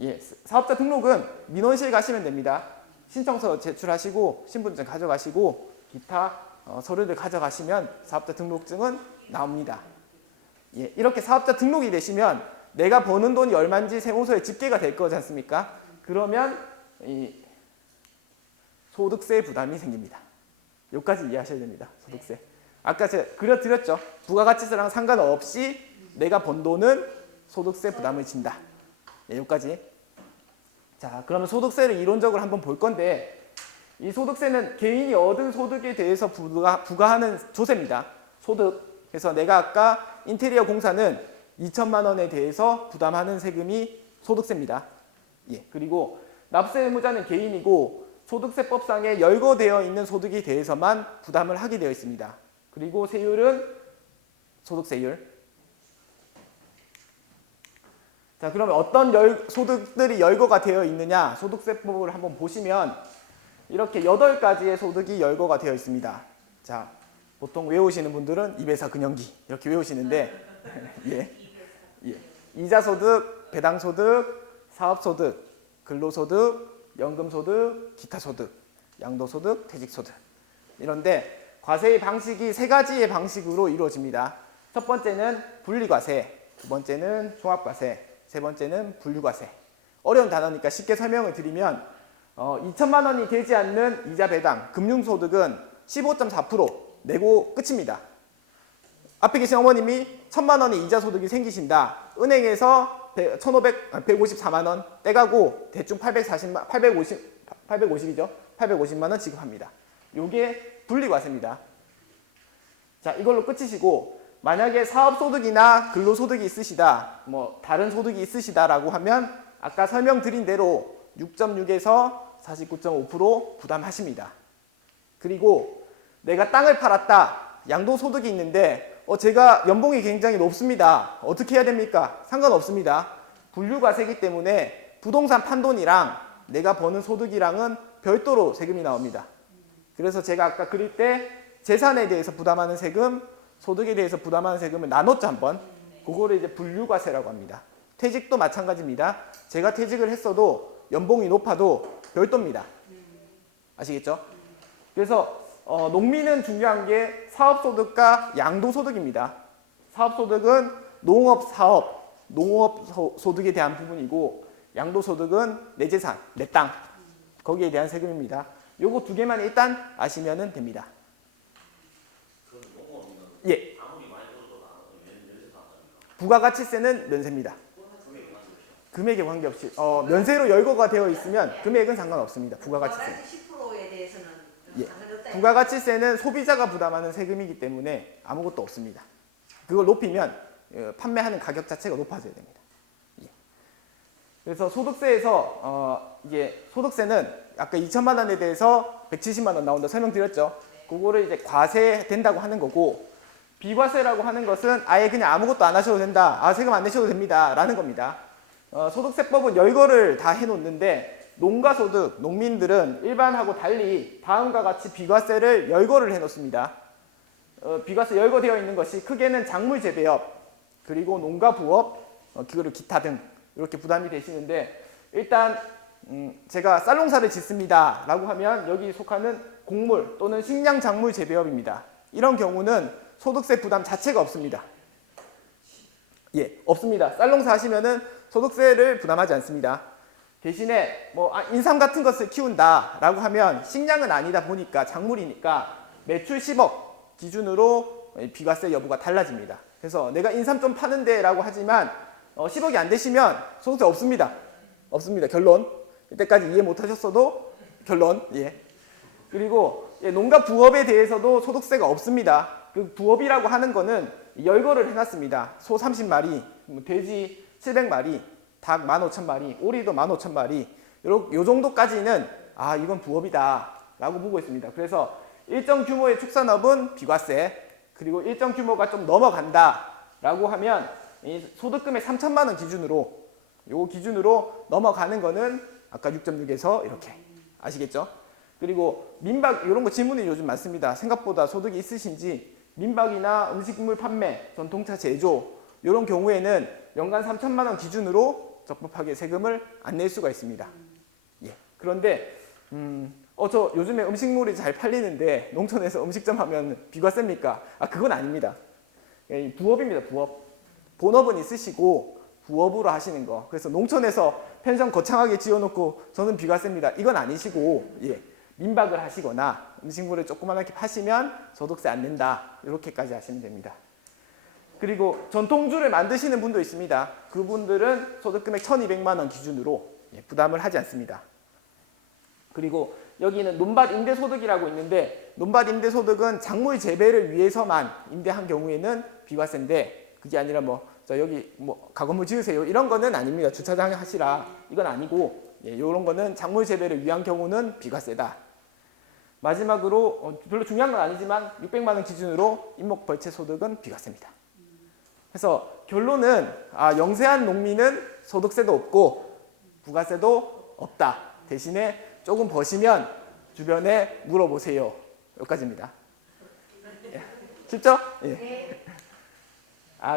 예, 사업자 등록은 민원실 가시면 됩니다. 신청서 제출하시고 신분증 가져가시고 기타 서류를 가져가시면 사업자 등록증은 나옵니다. 예, 이렇게 사업자 등록이 되시면 내가 버는 돈이 얼마인지 세무서에 집계가 될 거지 않습니까? 그러면 이 소득세 부담이 생깁니다. 여기까지 이해하셔야 됩니다. 소득세. 아까 제가 그려드렸죠. 부가가치세랑 상관없이 내가 번 돈은 소득세 부담을 진다. 네, 여기까지. 자, 그러면 소득세를 이론적으로 한번 볼 건데 이 소득세는 개인이 얻은 소득에 대해서 부과하는 조세입니다. 소득. 그래서 내가 아까 인테리어 공사는 2천만 원에 대해서 부담하는 세금이 소득세입니다. 예, 그리고 납세 의무자는 개인이고 소득세법상에 열거되어 있는 소득에 대해서만 부담을 하게 되어 있습니다. 그리고 세율은 소득세율. 자, 그러면 어떤 소득들이 열거가 되어 있느냐? 소득세법을 한번 보시면 이렇게 8가지의 소득이 열거가 되어 있습니다. 자, 보통 외우시는 분들은 입에서 근연기 이렇게 외우시는데 예. 예. 이자소득, 배당소득, 사업소득, 근로소득, 연금소득, 기타소득, 양도소득, 퇴직소득 이런데 과세의 방식이 3가지의 방식으로 이루어집니다. 첫 번째는 분리과세, 두 번째는 종합과세, 세 번째는 분류과세. 어려운 단어니까 쉽게 설명을 드리면 2천만 원이 되지 않는 이자 배당, 금융소득은 15.4% 내고 끝입니다. 앞에 계신 어머님이 1,000만 원의 이자 소득이 생기신다. 은행에서 154만 원 떼가고 대충 850만 원 지급합니다. 요게 분리과세입니다. 자, 이걸로 끝이시고 만약에 사업소득이나 근로소득이 있으시다, 뭐 다른 소득이 있으시다라고 하면 아까 설명드린 대로 6.6에서 49.5% 부담하십니다. 그리고 내가 땅을 팔았다, 양도소득이 있는데 제가 연봉이 굉장히 높습니다. 어떻게 해야 됩니까? 상관없습니다. 분류과세이기 때문에 부동산 판돈이랑 내가 버는 소득이랑은 별도로 세금이 나옵니다. 그래서 제가 아까 그릴 때 재산에 대해서 부담하는 세금, 소득에 대해서 부담하는 세금을 나눴죠, 한번. 그거를 이제 분류과세라고 합니다. 퇴직도 마찬가지입니다. 제가 퇴직을 했어도 연봉이 높아도 별도입니다. 아시겠죠? 그래서 농민은 중요한 게 사업소득과 양도소득입니다. 사업소득은 농업사업, 농업소득에 대한 부분이고 양도소득은 내 재산, 내 땅, 거기에 대한 세금입니다. 요거 두 개만 일단 아시면 됩니다. 그럼 농업은 예, 아무리 많이 벌어도 면세도 안 합니까? 부가가치세는 면세입니다. 금액이 많죠. 금액에 관계없이 면세로 열거가 되어 있으면 금액은 상관없습니다. 부가가치세. 10%에 대해서는 예. 상관없다. 부가가치세는 소비자가 부담하는 세금이기 때문에 아무것도 없습니다. 그걸 높이면 판매하는 가격 자체가 높아져야 됩니다. 예. 그래서 소득세에서 이게 소득세는 아까 2천만 원에 대해서 170만 원 나온다 설명드렸죠. 그거를 이제 과세된다고 하는 거고, 비과세라고 하는 것은 아예 그냥 아무것도 안 하셔도 된다, 세금 안 내셔도 됩니다 라는 겁니다. 소득세법은 열거를 다 해놓는데 농가소득, 농민들은 일반하고 달리 다음과 같이 비과세를 열거를 해놓습니다. 비과세 열거되어 있는 것이 크게는 작물재배업, 그리고 농가부업, 그리고 기타 등 이렇게 부담이 되시는데, 일단 제가 쌀농사를 짓습니다 라고 하면 여기 속하는 곡물 또는 식량 작물 재배업입니다. 이런 경우는 소득세 부담 자체가 없습니다. 예, 없습니다. 쌀농사 하시면은 소득세를 부담하지 않습니다. 대신에 인삼 같은 것을 키운다라고 하면 식량은 아니다 보니까 작물이니까 매출 10억 기준으로 비과세 여부가 달라집니다. 그래서 내가 인삼 좀 파는데라고 하지만 10억이 안 되시면 소득세 없습니다. 없습니다. 결론. 이때까지 이해 못하셨어도 결론. 예. 그리고 농가 부업에 대해서도 소득세가 없습니다. 그 부업이라고 하는 거는 열거를 해놨습니다. 소 30마리, 돼지 700마리, 닭 15,000마리, 오리도 15,000마리, 요 정도까지는 이건 부업이다 라고 보고 있습니다. 그래서 일정 규모의 축산업은 비과세, 그리고 일정 규모가 좀 넘어간다 라고 하면 이 소득금의 3천만 원 기준으로, 요 기준으로 넘어가는 거는 아까 6.6에서 이렇게. 아시겠죠? 그리고 민박, 이런 거 질문이 요즘 많습니다. 생각보다 소득이 있으신지. 민박이나 음식물 판매, 전통차 제조 이런 경우에는 연간 3천만 원 기준으로 적법하게 세금을 안 낼 수가 있습니다. 예. 그런데 저 요즘에 음식물이 잘 팔리는데 농촌에서 음식점 하면 비과세입니까? 그건 아닙니다. 부업입니다. 부업. 본업은 있으시고 부업으로 하시는 거. 그래서 농촌에서 펜션 거창하게 지어놓고 저는 비과세입니다, 이건 아니시고, 예. 민박을 하시거나 음식물을 조그맣게 파시면 소득세 안 낸다, 이렇게까지 하시면 됩니다. 그리고 전통주를 만드시는 분도 있습니다. 그분들은 소득금액 1,200만 원 기준으로 부담을 하지 않습니다. 그리고 여기는 논밭 임대소득이라고 있는데, 논밭 임대소득은 작물 재배를 위해서만 임대한 경우에는 비과세인데, 그게 아니라 여기 가건물 지으세요 이런 거는 아닙니다. 주차장 하시라 이건 아니고, 이런 거는 작물 재배를 위한 경우는 비과세다. 마지막으로 별로 중요한 건 아니지만 600만 원 기준으로 임목벌채 소득은 비과세입니다. 그래서 결론은 영세한 농민은 소득세도 없고 부가세도 없다. 대신에 조금 버시면 주변에 물어보세요. 여기까지입니다. 예. 쉽죠? 예.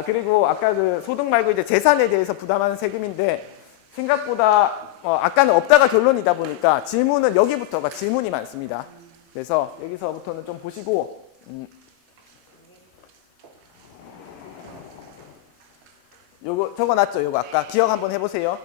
그리고 아까 그 소득 말고 이제 재산에 대해서 부담하는 세금인데, 생각보다 아까는 없다가 결론이다 보니까 질문은 여기부터가 질문이 많습니다. 그래서 여기서부터는 좀 보시고 요거 적어놨죠. 요거 아까 기억 한번 해보세요.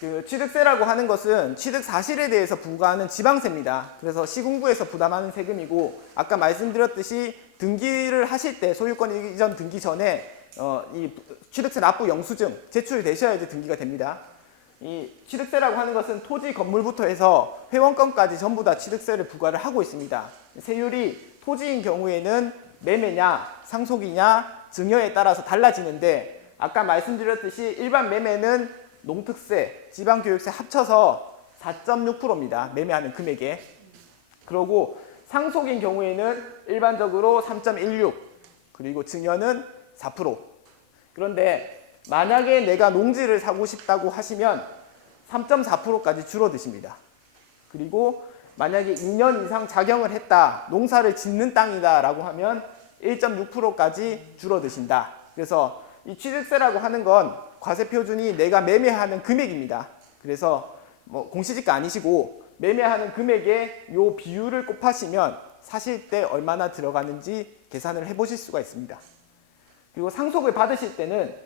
그 취득세라고 하는 것은 취득 사실에 대해서 부과하는 지방세입니다. 그래서 시군구에서 부담하는 세금이고 아까 말씀드렸듯이 등기를 하실 때 소유권 이전 등기 전에 이 취득세 납부 영수증 제출되셔야지 등기가 됩니다. 이 취득세라고 하는 것은 토지 건물부터 해서 회원권까지 전부 다 취득세를 부과를 하고 있습니다. 세율이 토지인 경우에는 매매냐 상속이냐 증여에 따라서 달라지는데 아까 말씀드렸듯이 일반 매매는 농특세, 지방교육세 합쳐서 4.6%입니다. 매매하는 금액에. 그리고 상속인 경우에는 일반적으로 3.16 그리고 증여는 4%. 그런데 만약에 내가 농지를 사고 싶다고 하시면 3.4%까지 줄어드십니다. 그리고 만약에 2년 이상 작용을 했다, 농사를 짓는 땅이다 라고 하면 1.6%까지 줄어드신다. 그래서 이 취득세라고 하는 건 과세 표준이 내가 매매하는 금액입니다. 그래서 뭐 공시지가 아니시고 매매하는 금액에 요 비율을 곱하시면 사실 때 얼마나 들어가는지 계산을 해보실 수가 있습니다. 그리고 상속을 받으실 때는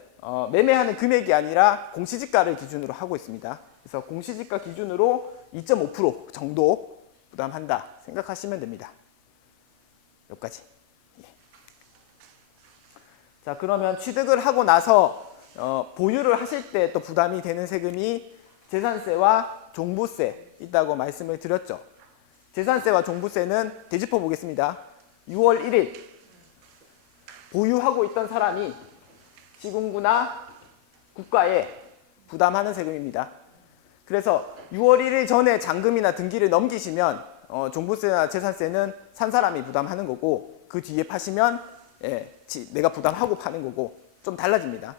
매매하는 금액이 아니라 공시지가를 기준으로 하고 있습니다. 그래서 공시지가 기준으로 2.5% 정도 부담한다 생각하시면 됩니다. 여기까지. 자, 그러면 취득을 하고 나서 보유를 하실 때 또 부담이 되는 세금이 재산세와 종부세 있다고 말씀을 드렸죠. 재산세와 종부세는 되짚어 보겠습니다. 6월 1일 보유하고 있던 사람이 시군구나 국가에 부담하는 세금입니다. 그래서 6월 1일 전에 잔금이나 등기를 넘기시면 종부세나 재산세는 산 사람이 부담하는 거고 그 뒤에 파시면 내가 부담하고 파는 거고 좀 달라집니다.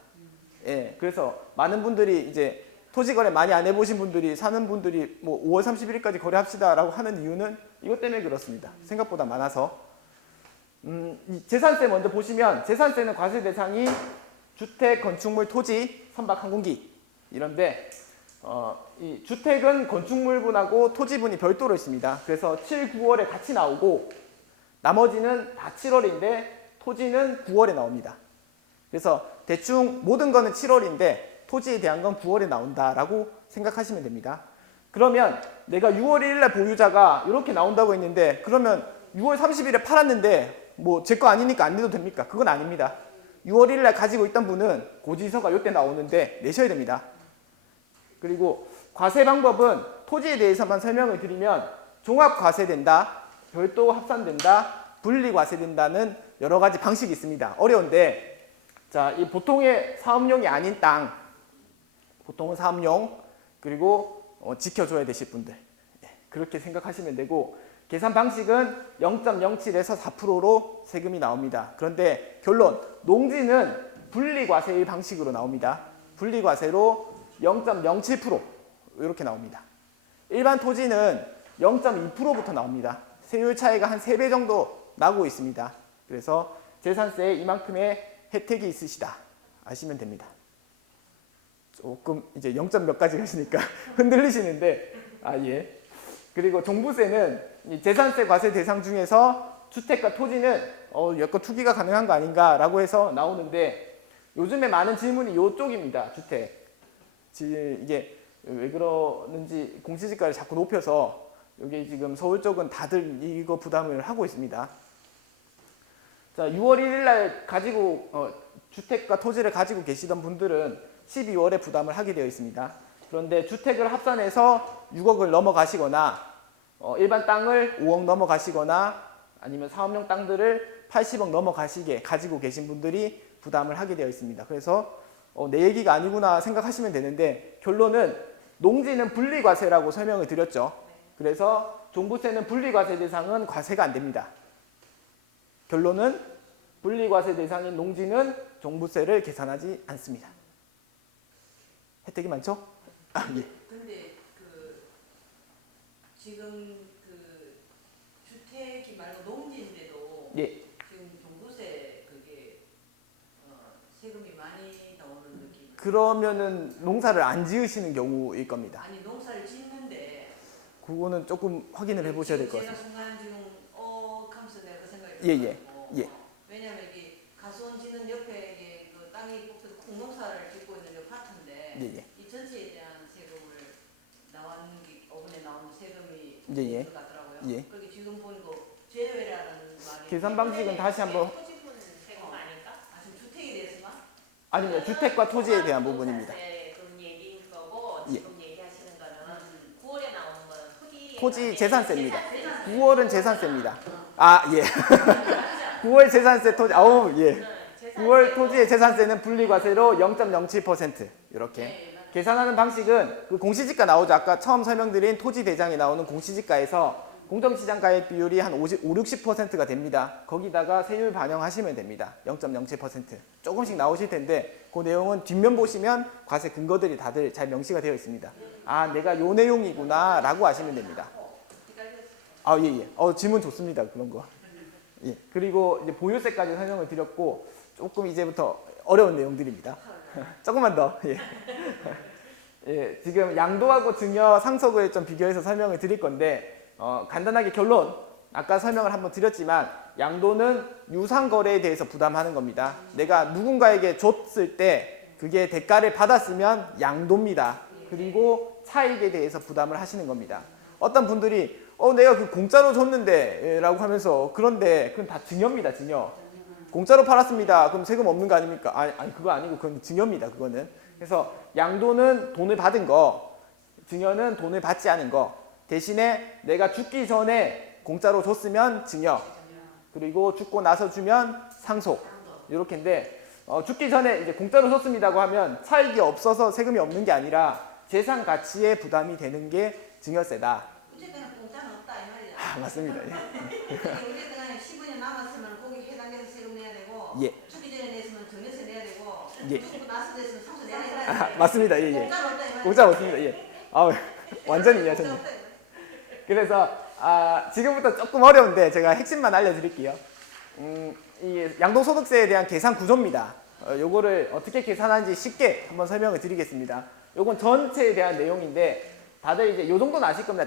그래서 많은 분들이 이제 토지 거래 많이 안 해보신 분들이 사는 분들이 뭐 5월 31일까지 거래합시다라고 하는 이유는 이것 때문에 그렇습니다. 생각보다 많아서. 이 재산세 먼저 보시면 재산세는 과세 대상이 주택, 건축물, 토지, 선박, 항공기 이런데 이 주택은 건축물분하고 토지분이 별도로 있습니다. 그래서 7, 9월에 같이 나오고 나머지는 다 7월인데 토지는 9월에 나옵니다. 그래서 대충 모든 거는 7월인데 토지에 대한 건 9월에 나온다라고 생각하시면 됩니다. 그러면 내가 6월 1일날 보유자가 이렇게 나온다고 했는데 그러면 6월 30일에 팔았는데 뭐 제 거 아니니까 안 내도 됩니까? 그건 아닙니다. 6월 1일날 가지고 있던 분은 고지서가 이때 나오는데 내셔야 됩니다. 그리고 과세 방법은 토지에 대해서만 설명을 드리면 종합과세된다, 별도 합산된다, 분리과세된다는 여러 가지 방식이 있습니다. 어려운데 자, 이 보통의 사업용이 아닌 땅, 보통은 사업용, 그리고 지켜줘야 되실 분들 그렇게 생각하시면 되고 계산 방식은 0.07에서 4%로 세금이 나옵니다. 그런데 결론, 농지는 분리과세의 방식으로 나옵니다. 분리과세로 0.07% 이렇게 나옵니다. 일반 토지는 0.2%부터 나옵니다. 세율 차이가 한 3배 정도 나고 있습니다. 그래서 재산세에 이만큼의 혜택이 있으시다 아시면 됩니다. 조금 이제 0점 몇 가지 가시니까 흔들리시는데 예. 그리고 종부세는 이 재산세 과세 대상 중에서 주택과 토지는 여건 투기가 가능한 거 아닌가라고 해서 나오는데 요즘에 많은 질문이 이쪽입니다. 주택. 이게 왜 그러는지 공시지가를 자꾸 높여서 여기 지금 서울 쪽은 다들 이거 부담을 하고 있습니다. 자, 6월 1일 날 가지고 주택과 토지를 가지고 계시던 분들은 12월에 부담을 하게 되어 있습니다. 그런데 주택을 합산해서 6억을 넘어가시거나 일반 땅을 5억 넘어가시거나 아니면 사업용 땅들을 80억 넘어가시게 가지고 계신 분들이 부담을 하게 되어 있습니다. 그래서 내 얘기가 아니구나 생각하시면 되는데 결론은 농지는 분리과세라고 설명을 드렸죠. 그래서 종부세는 분리과세 대상은 과세가 안 됩니다. 결론은 분리과세 대상인 농지는 종부세를 계산하지 않습니다. 혜택이 많죠? 예. 근데 지금 주택이 말고 농지인데도 예. 지금 종부세 그게 세금이 많이 나오는 느낌. 그러면은 농사를 안 지으시는 경우일 겁니다. 아니 농사를 짓는데 그거는 조금 확인을 해보셔야 될 것 같습니다. 제가 순간 지금 하면서 내가 그 생각이 예, 예, 들었고 예. 왜냐하면 이게 가수원 짓는 옆에 이게 예. 것 같더라고요. 예. 그게 지금 보니까 제외라는 말이 계산 방식은 다시 한번 토지분 세금 아닐까? 지금 주택에 대해서만 아닙니다. 주택과 토지에 대한 부분입니다. 돈 얘기인 거고 예. 지금 얘기하시는 거는 9월에 나오는 거는 토지 재산세입니다. 9월은 재산세입니다. 아, 예. 9월 재산세 토지, 아우, 예. 9월 토지의 재산세는 분리과세로 0.07% 이렇게 계산하는 방식은 그 공시지가 나오죠. 아까 처음 설명드린 토지 대장에 나오는 공시지가에서 공정시장 가액 비율이 한 5, 60%가 됩니다. 거기다가 세율 반영하시면 됩니다. 0.07%. 조금씩 나오실 텐데 그 내용은 뒷면 보시면 과세 근거들이 다들 잘 명시가 되어 있습니다. 아, 내가 요 내용이구나 라고 아시면 됩니다. 아, 예, 예. 질문 좋습니다. 그런 거. 예. 그리고 이제 보유세까지 설명을 드렸고 조금 이제부터 어려운 내용들입니다. 조금만 더. 예. 예, 지금 양도하고 증여 상속을 좀 비교해서 설명을 드릴 건데 간단하게 결론 아까 설명을 한번 드렸지만 양도는 유상거래에 대해서 부담하는 겁니다. 내가 누군가에게 줬을 때 그게 대가를 받았으면 양도입니다. 그리고 차익에 대해서 부담을 하시는 겁니다. 어떤 분들이 내가 그 공짜로 줬는데 라고 하면서 그런데 그건 다 증여입니다. 증여. 공짜로 팔았습니다. 그럼 세금 없는 거 아닙니까? 아니 그거 아니고 그건 증여입니다. 그거는. 그래서 양도는 돈을 받은 거, 증여는 돈을 받지 않은 거. 대신에 내가 죽기 전에 공짜로 줬으면 증여, 그리고 죽고 나서 주면 상속. 이렇게인데 죽기 전에 이제 공짜로 줬습니다고 하면 차익이 없어서 세금이 없는 게 아니라 재산 가치에 부담이 되는 게 증여세다. 어쨌거나 공짜는 없다 이 말이야. 아, 맞습니다. 예. 어쨌거나 15년 남았으면 거기 해당해서 세금 내야 되고 예. 죽기 전에 냈으면 증여세 내야 되고 예. 죽고 나서 냈으면 상속 내야 되고 맞습니다. 예, 예. 공짜는 없다 이 말이야. 공짜 없습니다. 예. 완전히 이해하셨네요. 그래서 지금부터 조금 어려운데 제가 핵심만 알려드릴게요. 이 양도소득세에 대한 계산 구조입니다. 요거를 어떻게 계산하는지 쉽게 한번 설명을 드리겠습니다. 요건 전체에 대한 내용인데 다들 이제 요 정도는 아실 겁니다.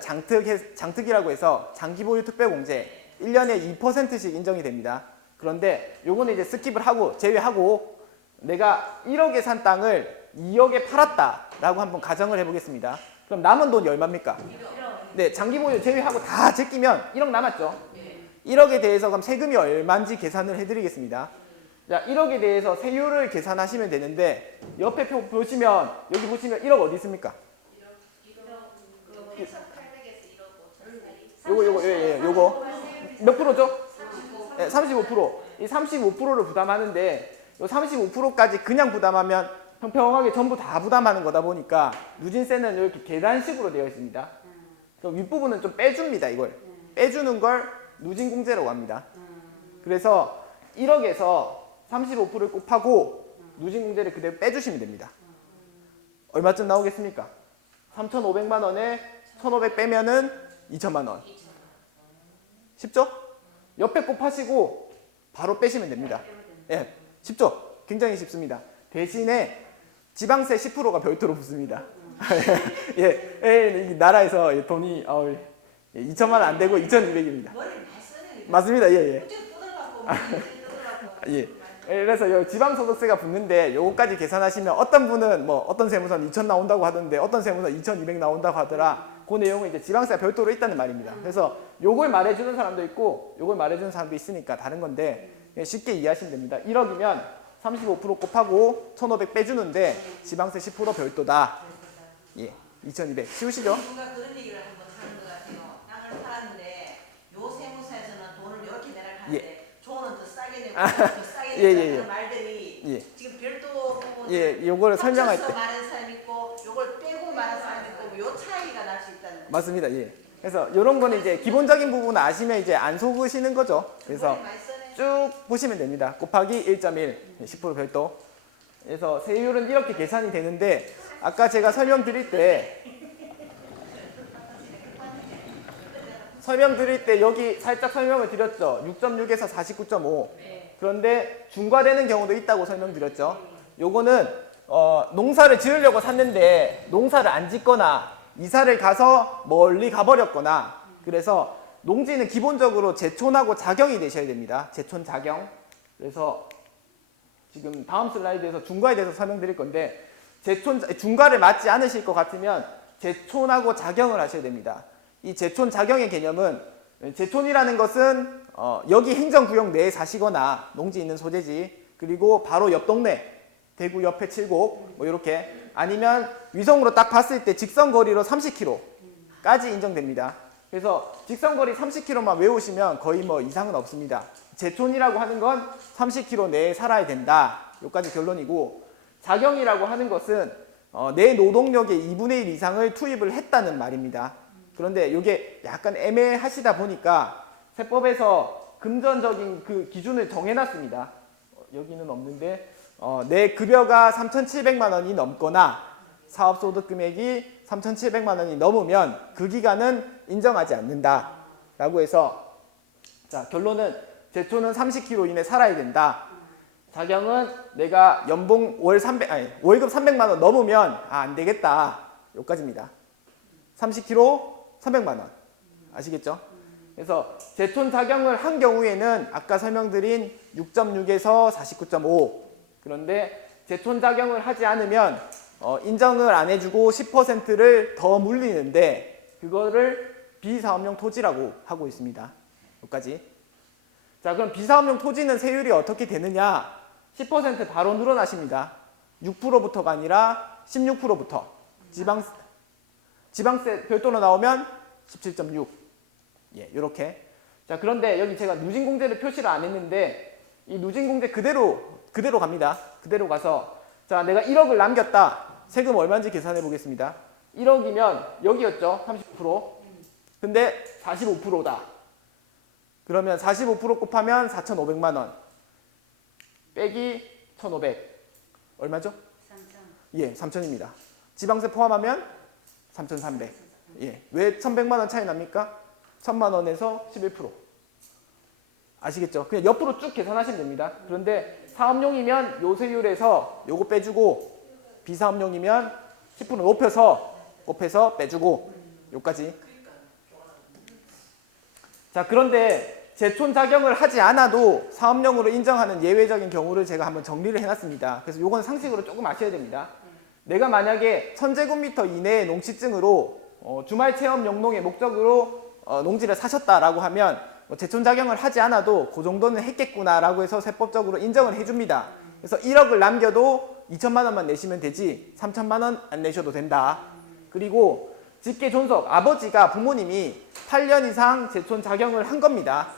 장특이라고 해서 장기보유 특별공제 1년에 2%씩 인정이 됩니다. 그런데 요거는 이제 스킵을 하고 제외하고 내가 1억에 산 땅을 2억에 팔았다라고 한번 가정을 해보겠습니다. 그럼 남은 돈이 얼마입니까? 네, 장기보유 제외하고 다 제끼면 1억 남았죠. 1억에 대해서 그럼 세금이 얼마인지 계산을 해드리겠습니다. 자, 1억에 대해서 세율을 계산하시면 되는데 옆에 표 보시면 여기 보시면 1억 어디 있습니까? 1,800에서 1억 5천 사이. 요거 몇 프로죠? 네, 35%. 이 35%를 부담하는데 이 35%까지 그냥 부담하면 평평하게 전부 다 부담하는 거다 보니까 누진세는 이렇게 계단식으로 되어 있습니다. 그 윗부분은 좀 빼줍니다. 이걸 빼주는 걸 누진공제라고 합니다. 그래서 1억에서 35%를 곱하고 누진공제를 그대로 빼주시면 됩니다. 얼마쯤 나오겠습니까? 3,500만 원에 1,500 빼면은 2천만 원. 쉽죠? 옆에 곱하시고 바로 빼시면 됩니다. 예, 쉽죠? 굉장히 쉽습니다. 대신에 지방세 10%가 별도로 붙습니다. 이 나라에서 돈이 2천만 원 안 되고 2,200입니다. 머리를 많이 쓰네. 맞습니다. 예. 어쨌든 뜯어갖고 예. 그래서 요 지방소득세가 붙는데 요거까지 계산하시면 어떤 분은 뭐 어떤 세무서는 2천 나온다고 하던데 어떤 세무서는 2,200 나온다고 하더라. 그 내용은 이제 지방세가 별도로 있다는 말입니다. 그래서 요걸 말해주는 사람도 있고 요걸 말해주는 사람도 있으니까 다른 건데 쉽게 이해하시면 됩니다. 1억이면 35% 곱하고 1,500 빼주는데 지방세 10% 별도다. 예, 2,200 쉬우시죠? 누가 그런 얘기를 한번 하는 것 같아요. 땅을 팔았는데 요 세무사에서는 돈을 이렇게 내라 하는데 조는 더 싸게 내고 더 싸게 예, 내고 예, 예. 그런 말들이 예. 지금 별도 예, 요거를 설명할 때 말하는 사람 있고 요걸 빼고 말하는 사람 있고 요 차이가 날 수 있다는 거죠. 맞습니다. 예. 그래서 요런 거는 이제 기본적인 부분 아시면 이제 안 속으시는 거죠. 그래서 머리 많이 쓰네. 쭉 보시면 됩니다. 곱하기 1.1, 10% 별도. 그래서 세율은 이렇게 계산이 되는데 아까 제가 설명드릴 때 여기 살짝 설명을 드렸죠. 6.6에서 49.5. 그런데 중과되는 경우도 있다고 설명드렸죠. 요거는 농사를 지으려고 샀는데 농사를 안 짓거나 이사를 가서 멀리 가버렸거나 그래서 농지는 기본적으로 제촌하고 작용이 되셔야 됩니다. 제촌 작용. 그래서 지금 다음 슬라이드에서 중과에 대해서 설명드릴 건데 중과를 맞지 않으실 것 같으면 제촌하고 작용을 하셔야 됩니다. 이 제촌 자경의 개념은 제촌이라는 것은 여기 행정구역 내에 사시거나 농지 있는 소재지 그리고 바로 옆 동네 대구 옆에 칠곡 뭐 이렇게 아니면 위성으로 딱 봤을 때 직선거리로 30km까지 인정됩니다. 그래서 직선거리 30km만 외우시면 거의 뭐 이상은 없습니다. 제촌이라고 하는 건 30km 내에 살아야 된다. 여기까지 결론이고 자경이라고 하는 것은 내 노동력의 2분의 1 이상을 투입을 했다는 말입니다. 그런데 이게 약간 애매하시다 보니까 세법에서 금전적인 그 기준을 정해놨습니다. 여기는 없는데 내 급여가 3,700만 원이 넘거나 사업소득 금액이 3,700만 원이 넘으면 그 기간은 인정하지 않는다 라고 해서 자 결론은 제초는 30km 이내 살아야 된다. 자경은 내가 연봉 월급 300만 원 넘으면 안 되겠다. 여기까지입니다. 30km 300만 원. 아시겠죠? 그래서 제촌 자경을 한 경우에는 아까 설명드린 6.6에서 49.5. 그런데 제촌 자경을 하지 않으면 인정을 안 해주고 10%를 더 물리는데 그거를 비사업용 토지라고 하고 있습니다. 여기까지. 자 그럼 비사업용 토지는 세율이 어떻게 되느냐? 10% 바로 늘어나십니다. 6%부터가 아니라 16%부터. 지방세 별도로 나오면 17.6. 예, 요렇게. 자, 그런데 여기 제가 누진공제를 표시를 안 했는데 이 누진공제 그대로 갑니다. 그대로 가서 자, 내가 1억을 남겼다. 세금 얼마인지 계산해 보겠습니다. 1억이면 여기였죠. 30%. 근데 45%다. 그러면 45% 곱하면 4,500만 원. 빼기 1,500. 얼마죠? 3천. 예, 3,000입니다. 지방세 포함하면 3,300. 예. 왜 1,100만 원 차이 납니까? 1,000만 원에서 11%. 아시겠죠? 그냥 옆으로 쭉 계산하시면 됩니다. 그런데 사업용이면 요 세율에서 요거 빼주고 비사업용이면 10% 높여서 곱해서 빼주고 요까지. 자, 그런데 제촌 자경을 하지 않아도 사업용으로 인정하는 예외적인 경우를 제가 한번 정리를 해놨습니다. 그래서 요건 상식으로 조금 아셔야 됩니다. 내가 만약에 1000제곱미터 이내의 농지증으로 주말 체험 영농의 목적으로 농지를 사셨다라고 하면 제촌 자경을 하지 않아도 그 정도는 했겠구나라고 해서 세법적으로 인정을 해줍니다. 그래서 1억을 남겨도 2천만 원만 내시면 되지 3천만 원 안 내셔도 된다. 그리고 직계 존속, 아버지가 부모님이 8년 이상 제촌 자경을 한 겁니다.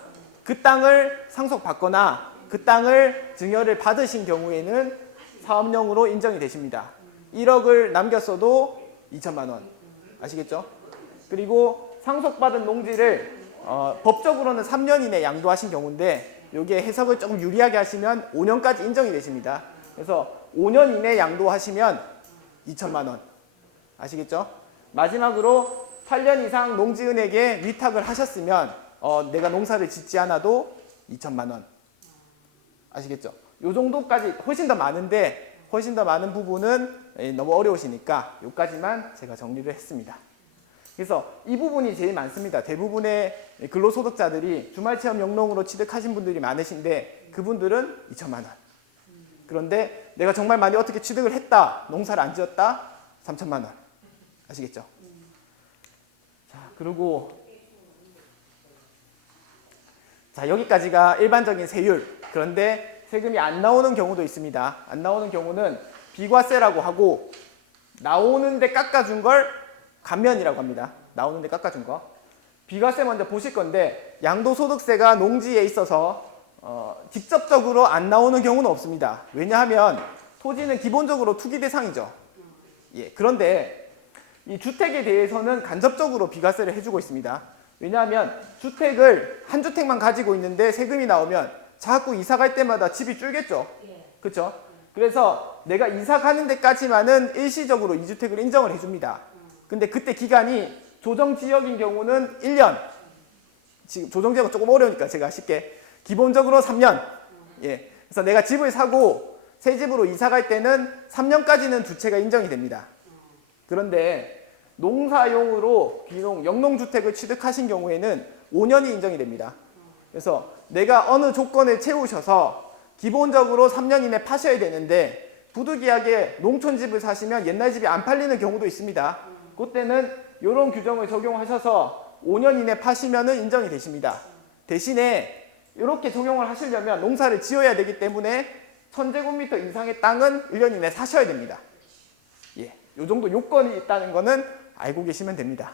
그 땅을 상속받거나 그 땅을 증여를 받으신 경우에는 사업용으로 인정이 되십니다. 1억을 남겼어도 2천만 원. 아시겠죠? 그리고 상속받은 농지를 법적으로는 3년 이내 양도하신 경우인데 여기에 해석을 조금 유리하게 하시면 5년까지 인정이 되십니다. 그래서 5년 이내 양도하시면 2천만 원. 아시겠죠? 마지막으로 8년 이상 농지은행에 위탁을 하셨으면 내가 농사를 짓지 않아도 2천만 원. 아시겠죠? 요 정도까지 훨씬 더 많은데 훨씬 더 많은 부분은 너무 어려우시니까 요까지만 제가 정리를 했습니다. 그래서 이 부분이 제일 많습니다. 대부분의 근로소득자들이 주말체험 영농으로 취득하신 분들이 많으신데 그분들은 2천만 원. 그런데 내가 정말 많이 어떻게 취득을 했다. 농사를 안 지었다. 3천만 원. 아시겠죠? 자, 그리고 자, 여기까지가 일반적인 세율. 그런데 세금이 안 나오는 경우도 있습니다. 안 나오는 경우는 비과세라고 하고 나오는데 깎아준 걸 감면이라고 합니다. 나오는데 깎아준 거. 비과세 먼저 보실 건데 양도소득세가 농지에 있어서 직접적으로 안 나오는 경우는 없습니다. 왜냐하면 토지는 기본적으로 투기 대상이죠. 예, 그런데 이 주택에 대해서는 간접적으로 비과세를 해주고 있습니다. 왜냐하면 주택을 한 주택만 가지고 있는데 세금이 나오면 자꾸 이사 갈 때마다 집이 줄겠죠. 그렇죠? 그래서 내가 이사 가는 데까지만은 일시적으로 2주택을 인정을 해줍니다. 근데 그때 기간이 조정지역인 경우는 1년. 지금 조정지역은 조금 어려우니까 제가 쉽게. 기본적으로 3년. 예. 그래서 내가 집을 사고 새 집으로 이사 갈 때는 3년까지는 두 채가 인정이 됩니다. 그런데 농사용으로 귀농, 영농주택을 취득하신 경우에는 5년이 인정이 됩니다. 그래서 내가 어느 조건을 채우셔서 기본적으로 3년 이내 파셔야 되는데 부득이하게 농촌집을 사시면 옛날 집이 안 팔리는 경우도 있습니다. 그때는 이런 규정을 적용하셔서 5년 이내 파시면은 인정이 되십니다. 대신에 이렇게 적용을 하시려면 농사를 지어야 되기 때문에 1000제곱미터 이상의 땅은 1년 이내 사셔야 됩니다. 예, 요 정도 요건이 있다는 거는 알고 계시면 됩니다.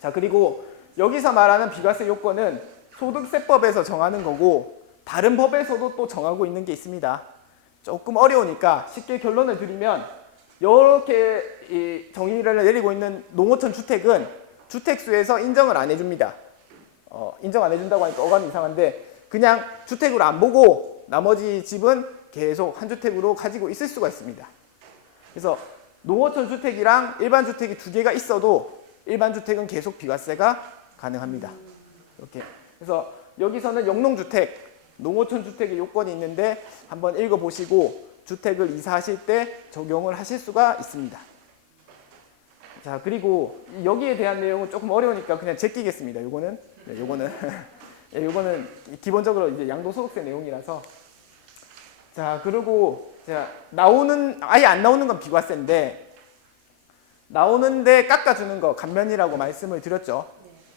자, 그리고 여기서 말하는 비과세 요건은 소득세법에서 정하는 거고 다른 법에서도 또 정하고 있는 게 있습니다. 조금 어려우니까 쉽게 결론을 드리면 이렇게 정의를 내리고 있는 농어촌 주택은 주택수에서 인정을 안 해줍니다. 인정 안 해준다고 하니까 어감이 이상한데 그냥 주택으로 안 보고 나머지 집은 계속 한 주택으로 가지고 있을 수가 있습니다. 그래서 농어촌 주택이랑 일반 주택이 두 개가 있어도 일반 주택은 계속 비과세가 가능합니다. 이렇게. 그래서 여기서는 영농주택, 농어촌 주택의 요건이 있는데 한번 읽어보시고 주택을 이사하실 때 적용을 하실 수가 있습니다. 자, 그리고 여기에 대한 내용은 조금 어려우니까 그냥 제끼겠습니다. 요거는 네, 요거는 예, 요거는 기본적으로 이제 양도소득세 내용이라서. 자, 그리고 자, 아예 안 나오는 건 비과세인데 나오는데 깎아주는 거 감면이라고 말씀을 드렸죠.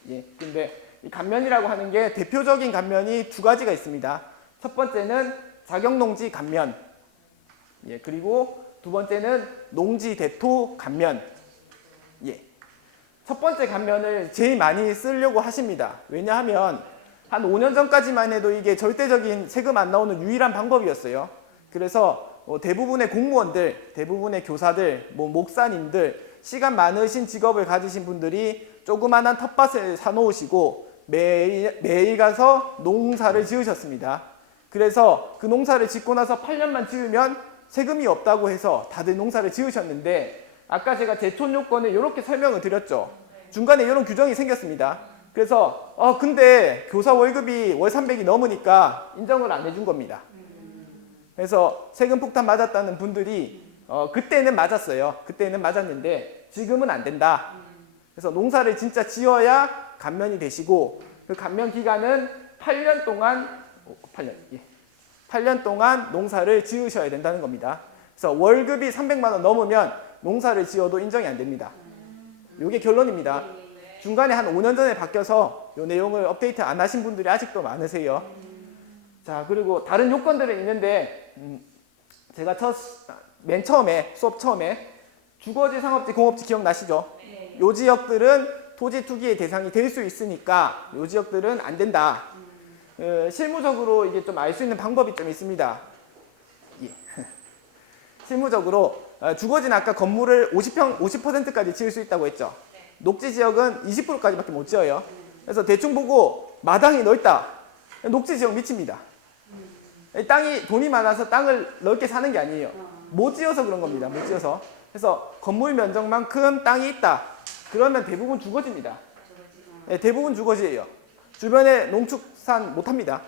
예, 근데 이 감면이라고 하는 게 대표적인 감면이 두 가지가 있습니다. 첫 번째는 자격농지 감면, 예, 그리고 두 번째는 농지 대토 감면. 예, 첫 번째 감면을 제일 많이 쓰려고 하십니다. 왜냐하면 한 5년 전까지만 해도 이게 절대적인 세금 안 나오는 유일한 방법이었어요. 그래서 대부분의 공무원들, 대부분의 교사들, 목사님들, 시간 많으신 직업을 가지신 분들이 조그만한 텃밭을 사놓으시고 매일 가서 농사를 지으셨습니다. 그래서 그 농사를 짓고 나서 8년만 지으면 세금이 없다고 해서 다들 농사를 지으셨는데 아까 제가 제촌 요건을 이렇게 설명을 드렸죠. 중간에 이런 규정이 생겼습니다. 그래서 근데 교사 월급이 월 300이 넘으니까 인정을 안 해준 겁니다. 그래서 세금 폭탄 맞았다는 분들이 그때는 맞았어요. 그때는 맞았는데 지금은 안 된다. 그래서 농사를 진짜 지어야 감면이 되시고 그 감면 기간은 8년 동안 8년 동안 농사를 지으셔야 된다는 겁니다. 그래서 월급이 300만 원 넘으면 농사를 지어도 인정이 안 됩니다. 이게 결론입니다. 중간에 한 5년 전에 바뀌어서 이 내용을 업데이트 안 하신 분들이 아직도 많으세요. 자, 그리고 다른 요건들은 있는데 제가 맨 처음에 수업 처음에 주거지, 상업지, 공업지 기억나시죠? 요 지역들은 토지 투기의 대상이 될 수 있으니까 요 지역들은 안 된다. 실무적으로 이게 좀 알 수 있는 방법이 좀 있습니다. 예. 실무적으로 주거지는 아까 건물을 50%까지 지을 수 있다고 했죠. 녹지 지역은 20%까지밖에 못 지어요. 그래서 대충 보고 마당이 넓다. 녹지 지역 미칩니다. 땅이 돈이 많아서 땅을 넓게 사는 게 아니에요. 못 지어서 그런 겁니다. 못 지어서. 그래서 건물 면적만큼 땅이 있다. 그러면 대부분 주거지입니다. 네, 대부분 주거지예요. 주변에 농축산 못합니다.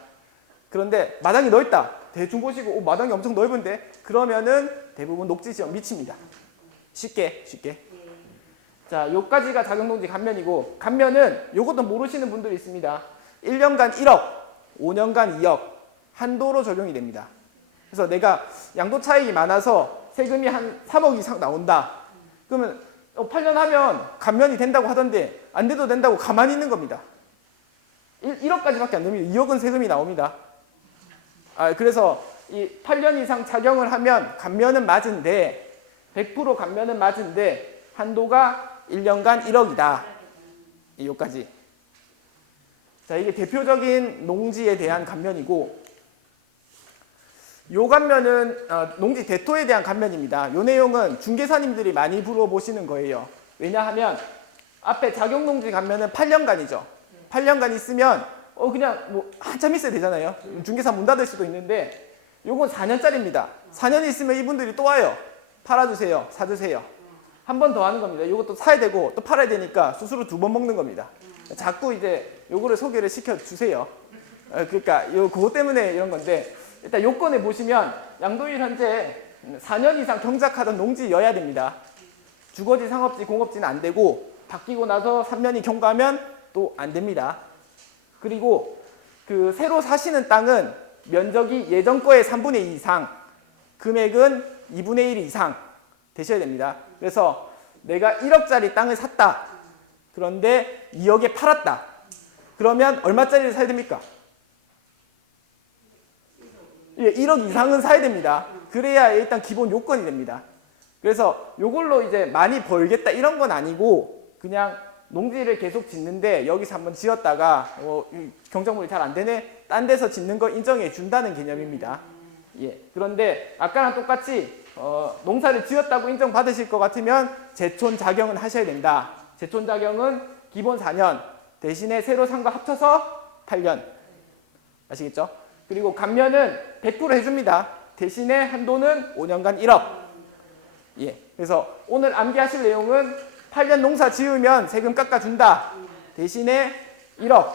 그런데 마당이 넓다. 대충 보시고 마당이 엄청 넓은데 그러면은 대부분 녹지 지역 미칩니다. 쉽게. 자, 요까지가 자격농지 감면이고 감면은 요것도 모르시는 분들이 있습니다. 1년간 1억, 5년간 2억 한도로 적용이 됩니다. 그래서 내가 양도 차익이 많아서 세금이 한 3억 이상 나온다. 그러면 8년 하면 감면이 된다고 하던데 안 돼도 된다고 가만히 있는 겁니다. 1억까지밖에 안 됩니다. 2억은 세금이 나옵니다. 그래서 이 8년 이상 착용을 하면 감면은 맞은데 100% 감면은 맞은데 한도가 1년간 1억이다. 이거까지. 자, 이게 대표적인 농지에 대한 감면이고 요 감면은 농지 대토에 대한 감면입니다. 요 내용은 중개사님들이 많이 물어보시는 거예요. 왜냐하면 앞에 자격농지 감면은 8년간이죠. 8년간 있으면 그냥 뭐 한참 있어야 되잖아요. 중개사 문 닫을 수도 있는데 요건 4년짜리입니다. 4년 있으면 이분들이 또 와요. 팔아주세요. 사주세요. 한 번 더 하는 겁니다. 요것도 사야 되고 또 팔아야 되니까 수수료 2번 먹는 겁니다. 자꾸 이제 요거를 소개를 시켜주세요. 그러니까 그것 때문에 이런 건데 일단 요건에 보시면 양도일 현재 4년 이상 경작하던 농지여야 됩니다. 주거지, 상업지, 공업지는 안 되고 바뀌고 나서 3년이 경과하면 또 안 됩니다. 그리고 그 새로 사시는 땅은 면적이 예전 거의 3분의 2 이상, 금액은 2분의 1 이상 되셔야 됩니다. 그래서 내가 1억짜리 땅을 샀다. 그런데 2억에 팔았다. 그러면 얼마짜리를 사야 됩니까? 예, 1억 이상은 사야 됩니다. 그래야 일단 기본 요건이 됩니다. 그래서 요걸로 이제 많이 벌겠다 이런 건 아니고 그냥 농지를 계속 짓는데 여기서 한번 지었다가 경작물이 잘 안 되네 딴 데서 짓는 거 인정해 준다는 개념입니다. 예, 그런데 아까랑 똑같이 농사를 지었다고 인정받으실 것 같으면 제촌 작용은 하셔야 된다. 제촌 작용은 기본 4년 대신에 새로 산 거 합쳐서 8년. 아시겠죠? 그리고 감면은 100% 해줍니다. 대신에 한도는 5년간 1억. 예, 그래서 오늘 암기하실 내용은 8년 농사 지으면 세금 깎아준다. 대신에 1억.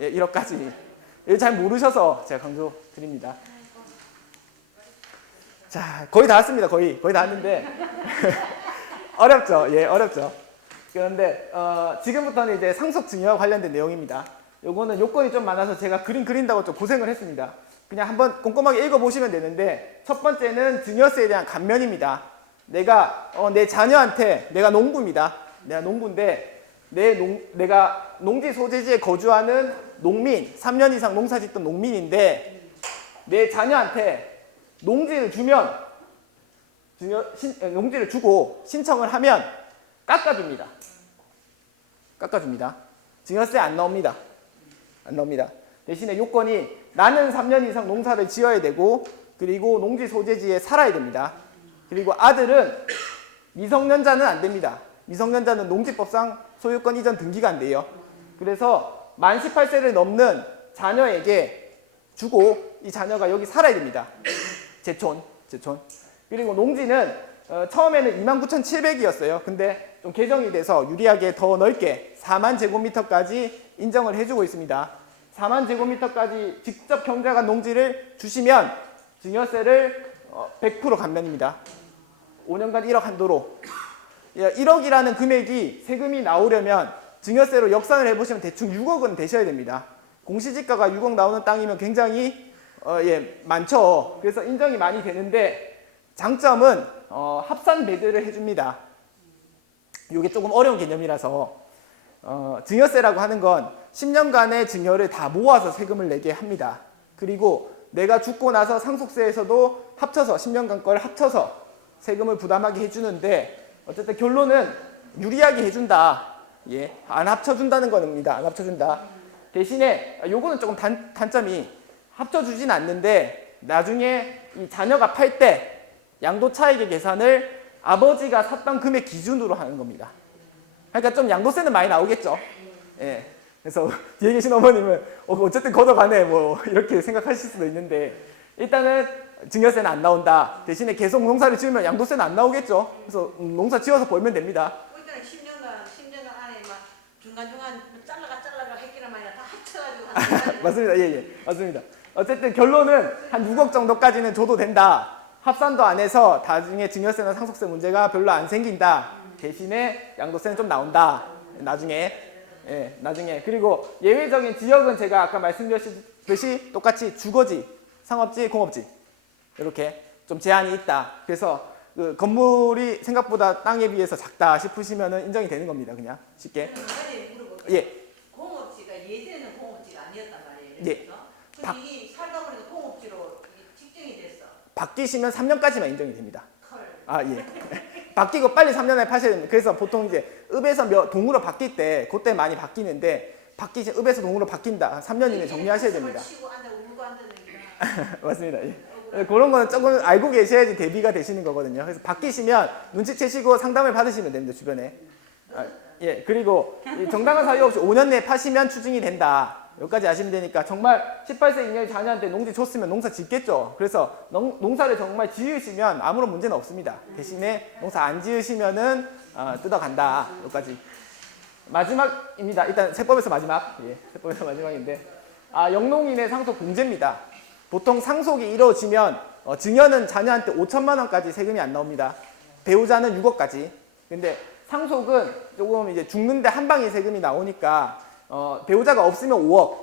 예, 1억까지. 이거 잘 모르셔서 제가 강조 드립니다. 자, 거의 다 왔습니다. 거의 다 왔는데 어렵죠. 예, 어렵죠. 그런데 지금부터는 이제 상속 증여와 관련된 내용입니다. 요거는 요건이 좀 많아서 제가 그림 그린다고 좀 고생을 했습니다. 그냥 한번 꼼꼼하게 읽어보시면 되는데 첫 번째는 증여세에 대한 감면입니다. 내가 내 자녀한테 내가 농부입니다. 내가 농부인데 내가 농지 소재지에 거주하는 농민 3년 이상 농사 짓던 농민인데 내 자녀한테 농지를 주면 농지를 주고 신청을 하면 깎아줍니다. 증여세 안 나옵니다. 대신에 요건이 나는 3년 이상 농사를 지어야 되고 그리고 농지 소재지에 살아야 됩니다. 그리고 아들은 미성년자는 안 됩니다. 미성년자는 농지법상 소유권 이전 등기가 안 돼요. 그래서 만 18세를 넘는 자녀에게 주고 이 자녀가 여기 살아야 됩니다. 제촌. 그리고 농지는 처음에는 29,700이었어요. 근데 좀 개정이 돼서 유리하게 더 넓게 4만 제곱미터까지 인정을 해주고 있습니다. 4만 제곱미터까지 직접 경작한 농지를 주시면 증여세를 100% 감면입니다. 5년간 1억 한도로. 1억이라는 금액이 세금이 나오려면 증여세로 역산을 해보시면 대충 6억은 되셔야 됩니다. 공시지가가 6억 나오는 땅이면 굉장히 많죠. 그래서 인정이 많이 되는데 장점은 합산 배제를 해줍니다. 이게 조금 어려운 개념이라서 증여세라고 하는 건 10년간의 증여를 다 모아서 세금을 내게 합니다. 그리고 내가 죽고 나서 상속세에서도 합쳐서 10년간 걸 합쳐서 세금을 부담하게 해주는데 어쨌든 결론은 유리하게 해준다. 예, 안 합쳐준다는 겁니다. 안 합쳐준다. 대신에 요거는 조금 단점이 합쳐주진 않는데 나중에 이 자녀가 팔 때 양도차익의 계산을 아버지가 샀던 금액 기준으로 하는 겁니다. 그러니까 좀 양도세는 많이 나오겠죠. 예. 그래서 뒤에 계신 어머님은 어쨌든 걷어가네 뭐 이렇게 생각하실 수도 있는데 일단은 증여세는 안 나온다. 대신에 계속 농사를 지으면 양도세는 안 나오겠죠. 그래서 농사 지어서 벌면 됩니다. 일단 10년간 안에 막 중간중간 잘라가 했기란 말이야. 다 합쳐가지고 맞습니다. 예, 맞습니다. 어쨌든 결론은 한 6억 정도까지는 줘도 된다. 합산도 안 해서 나중에 증여세나 상속세 문제가 별로 안 생긴다. 대신에 양도세는 좀 나온다. 나중에. 그리고 예외적인 지역은 제가 아까 말씀드렸듯이 똑같이 주거지, 상업지, 공업지 이렇게 좀 제한이 있다. 그래서 그 건물이 생각보다 땅에 비해서 작다 싶으시면은 인정이 되는 겁니다. 그냥 쉽게. 예. 공업지가 예전에는 공업지가 아니었단 말이에요. 예. 근데 이게 살다 보니까 공업지로 측정이 됐어. 바뀌시면 3년까지만 인정이 됩니다. 컬. 예. 바뀌고 빨리 3년 안에 파셔야 됩니다. 그래서 보통 이제 읍에서 동으로 바뀔 때 그때 많이 바뀌는데 읍에서 동으로 바뀐다. 3년 이내 정리하셔야 됩니다. 치고 앉아 울고 앉아니까. 맞습니다. 예. 그런 거는 조금 알고 계셔야지 대비가 되시는 거거든요. 그래서 바뀌시면 눈치채시고 상담을 받으시면 됩니다. 주변에. 예. 그리고 정당한 사유 없이 5년 내에 파시면 추징이 된다. 여기까지 아시면 되니까 정말 18세 이내 자녀한테 농지 줬으면 농사 짓겠죠. 그래서 농사를 정말 지으시면 아무런 문제는 없습니다. 대신에 농사 안 지으시면은 뜯어간다. 여기까지. 마지막입니다. 일단 세법에서 마지막. 예, 세법에서 마지막인데 영농인의 상속 공제입니다. 보통 상속이 이루어지면 증여는 자녀한테 5천만 원까지 세금이 안 나옵니다. 배우자는 6억까지. 근데 상속은 조금 이제 죽는데 한 방에 세금이 나오니까 배우자가 없으면 5억,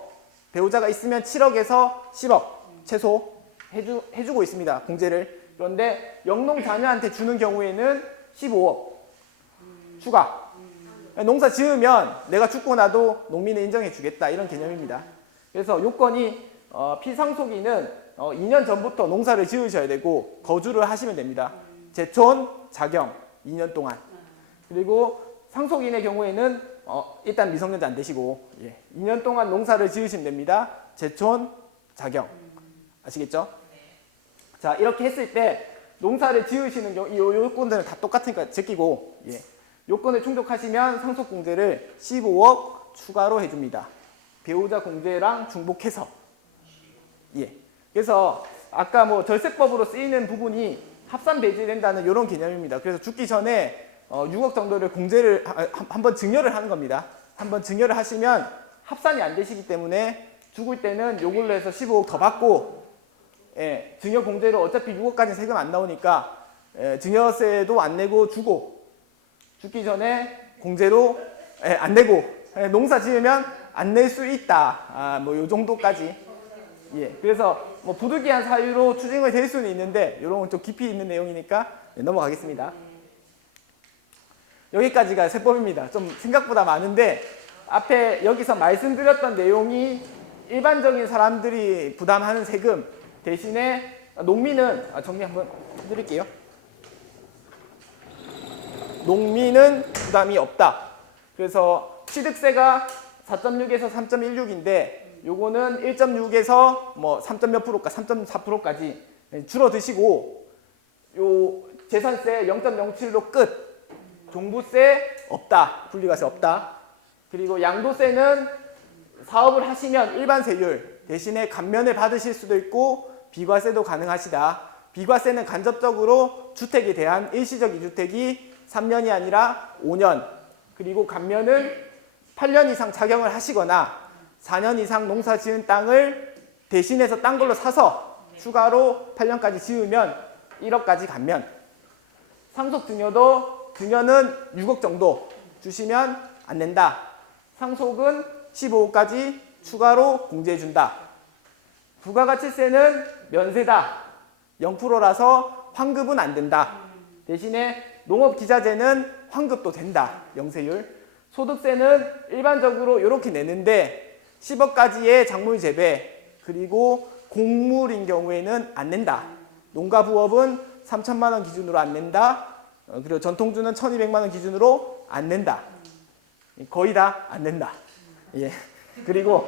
배우자가 있으면 7억에서 10억 최소 해주고 있습니다. 공제를. 그런데 영농 자녀한테 주는 경우에는 15억 추가. 농사 지으면 내가 죽고 나도 농민을 인정해 주겠다 이런 개념입니다. 그래서 요건이 피상속인은 2년 전부터 농사를 지으셔야 되고 거주를 하시면 됩니다. 제촌, 자경 2년 동안. 그리고 상속인의 경우에는 일단 미성년자 안 되시고 2년 동안 농사를 지으시면 됩니다. 제촌, 자경. 아시겠죠? 자, 이렇게 했을 때 농사를 지으시는 경우 이 요건들은 다 똑같으니까 제끼고 요건을 충족하시면 상속공제를 15억 추가로 해줍니다. 배우자 공제랑 중복해서. 그래서 아까 뭐 절세법으로 쓰이는 부분이 합산 배제된다는 이런 개념입니다. 그래서 죽기 전에 6억 정도를 공제를 한번 증여를 하는 겁니다. 한번 증여를 하시면 합산이 안 되시기 때문에 죽을 때는 요걸로 해서 15억 더 받고 증여 공제로 어차피 6억까지 세금 안 나오니까 증여세도 안 내고 주고 죽기 전에 공제로 안 내고 농사 지으면 안 낼 수 있다. 뭐 요 정도까지. 그래서 뭐 부득이한 사유로 추징을 될 수는 있는데 이런 건 좀 깊이 있는 내용이니까 넘어가겠습니다. 여기까지가 세법입니다. 좀 생각보다 많은데 앞에 여기서 말씀드렸던 내용이 일반적인 사람들이 부담하는 세금 대신에 농민은 정리 한번 해드릴게요. 농민은 부담이 없다. 그래서 취득세가 4.6에서 3.16인데 요거는 1.6에서 뭐 3. 몇 프로까 3.4%까지 줄어드시고 요 재산세 0.07로 끝. 종부세 없다. 분리과세 없다. 그리고 양도세는 사업을 하시면 일반 세율 대신에 감면을 받으실 수도 있고 비과세도 가능하시다. 비과세는 간접적으로 주택에 대한 일시적 이주택이 3년이 아니라 5년 그리고 감면은 8년 이상 작용을 하시거나 4년 이상 농사 지은 땅을 대신해서 딴 걸로 사서 추가로 8년까지 지으면 1억까지 감면. 상속 증여도 증여는 6억 정도 주시면 안 낸다. 상속은 15억까지 추가로 공제해준다. 부가가치세는 면세다. 0%라서 환급은 안 된다. 대신에 농업기자재는 환급도 된다. 영세율. 소득세는 일반적으로 이렇게 내는데 10억까지의 작물 재배 그리고 곡물인 경우에는 안 낸다. 농가부업은 3천만 원 기준으로 안 낸다. 그리고 전통주는 1,200만 원 기준으로 안 낸다. 거의 다 안 낸다. 그리고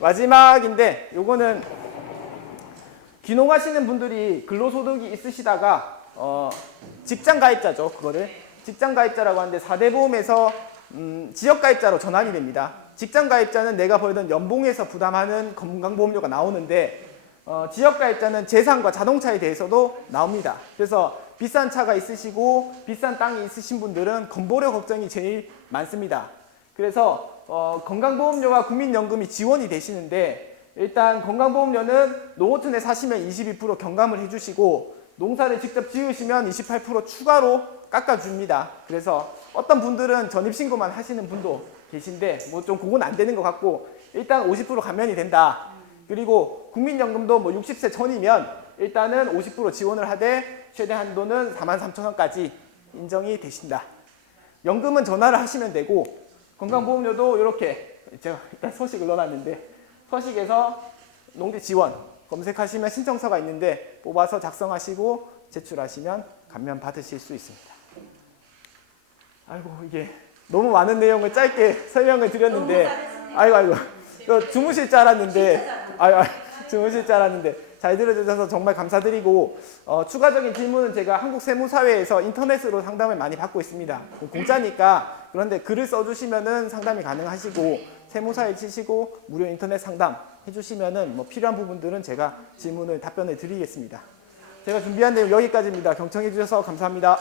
마지막인데 요거는 귀농하시는 분들이 근로소득이 있으시다가 직장가입자죠. 그거를 직장가입자라고 하는데 4대 보험에서 지역가입자로 전환이 됩니다. 직장가입자는 내가 벌던 연봉에서 부담하는 건강보험료가 나오는데 지역가입자는 재산과 자동차에 대해서도 나옵니다. 그래서 비싼 차가 있으시고 비싼 땅이 있으신 분들은 건보료 걱정이 제일 많습니다. 그래서 건강보험료와 국민연금이 지원이 되시는데 일단 건강보험료는 농어촌에 사시면 22% 경감을 해주시고 농사를 직접 지으시면 28% 추가로 깎아줍니다. 그래서 어떤 분들은 전입신고만 하시는 분도 계신데 뭐 좀 그건 안 되는 것 같고 일단 50% 감면이 된다. 그리고 국민연금도 뭐 60세 전이면 일단은 50% 지원을 하되 최대 한도는 43,000원까지 인정이 되신다. 연금은 전화를 하시면 되고 건강보험료도 이렇게 제가 일단 서식을 넣어놨는데 서식에서 농지 지원 검색하시면 신청서가 있는데 뽑아서 작성하시고 제출하시면 감면 받으실 수 있습니다. 아이고 이게 너무 많은 내용을 짧게 설명을 드렸는데 아이고 주무실 줄 알았는데 주무실 줄 알았는데 잘 들어주셔서 정말 감사드리고 추가적인 질문은 제가 한국세무사회에서 인터넷으로 상담을 많이 받고 있습니다. 공짜니까 그런데 글을 써주시면은 상담이 가능하시고 세무사에 치시고 무료 인터넷 상담 해주시면은 뭐 필요한 부분들은 제가 질문을 답변을 드리겠습니다. 제가 준비한 내용 여기까지입니다. 경청해 주셔서 감사합니다.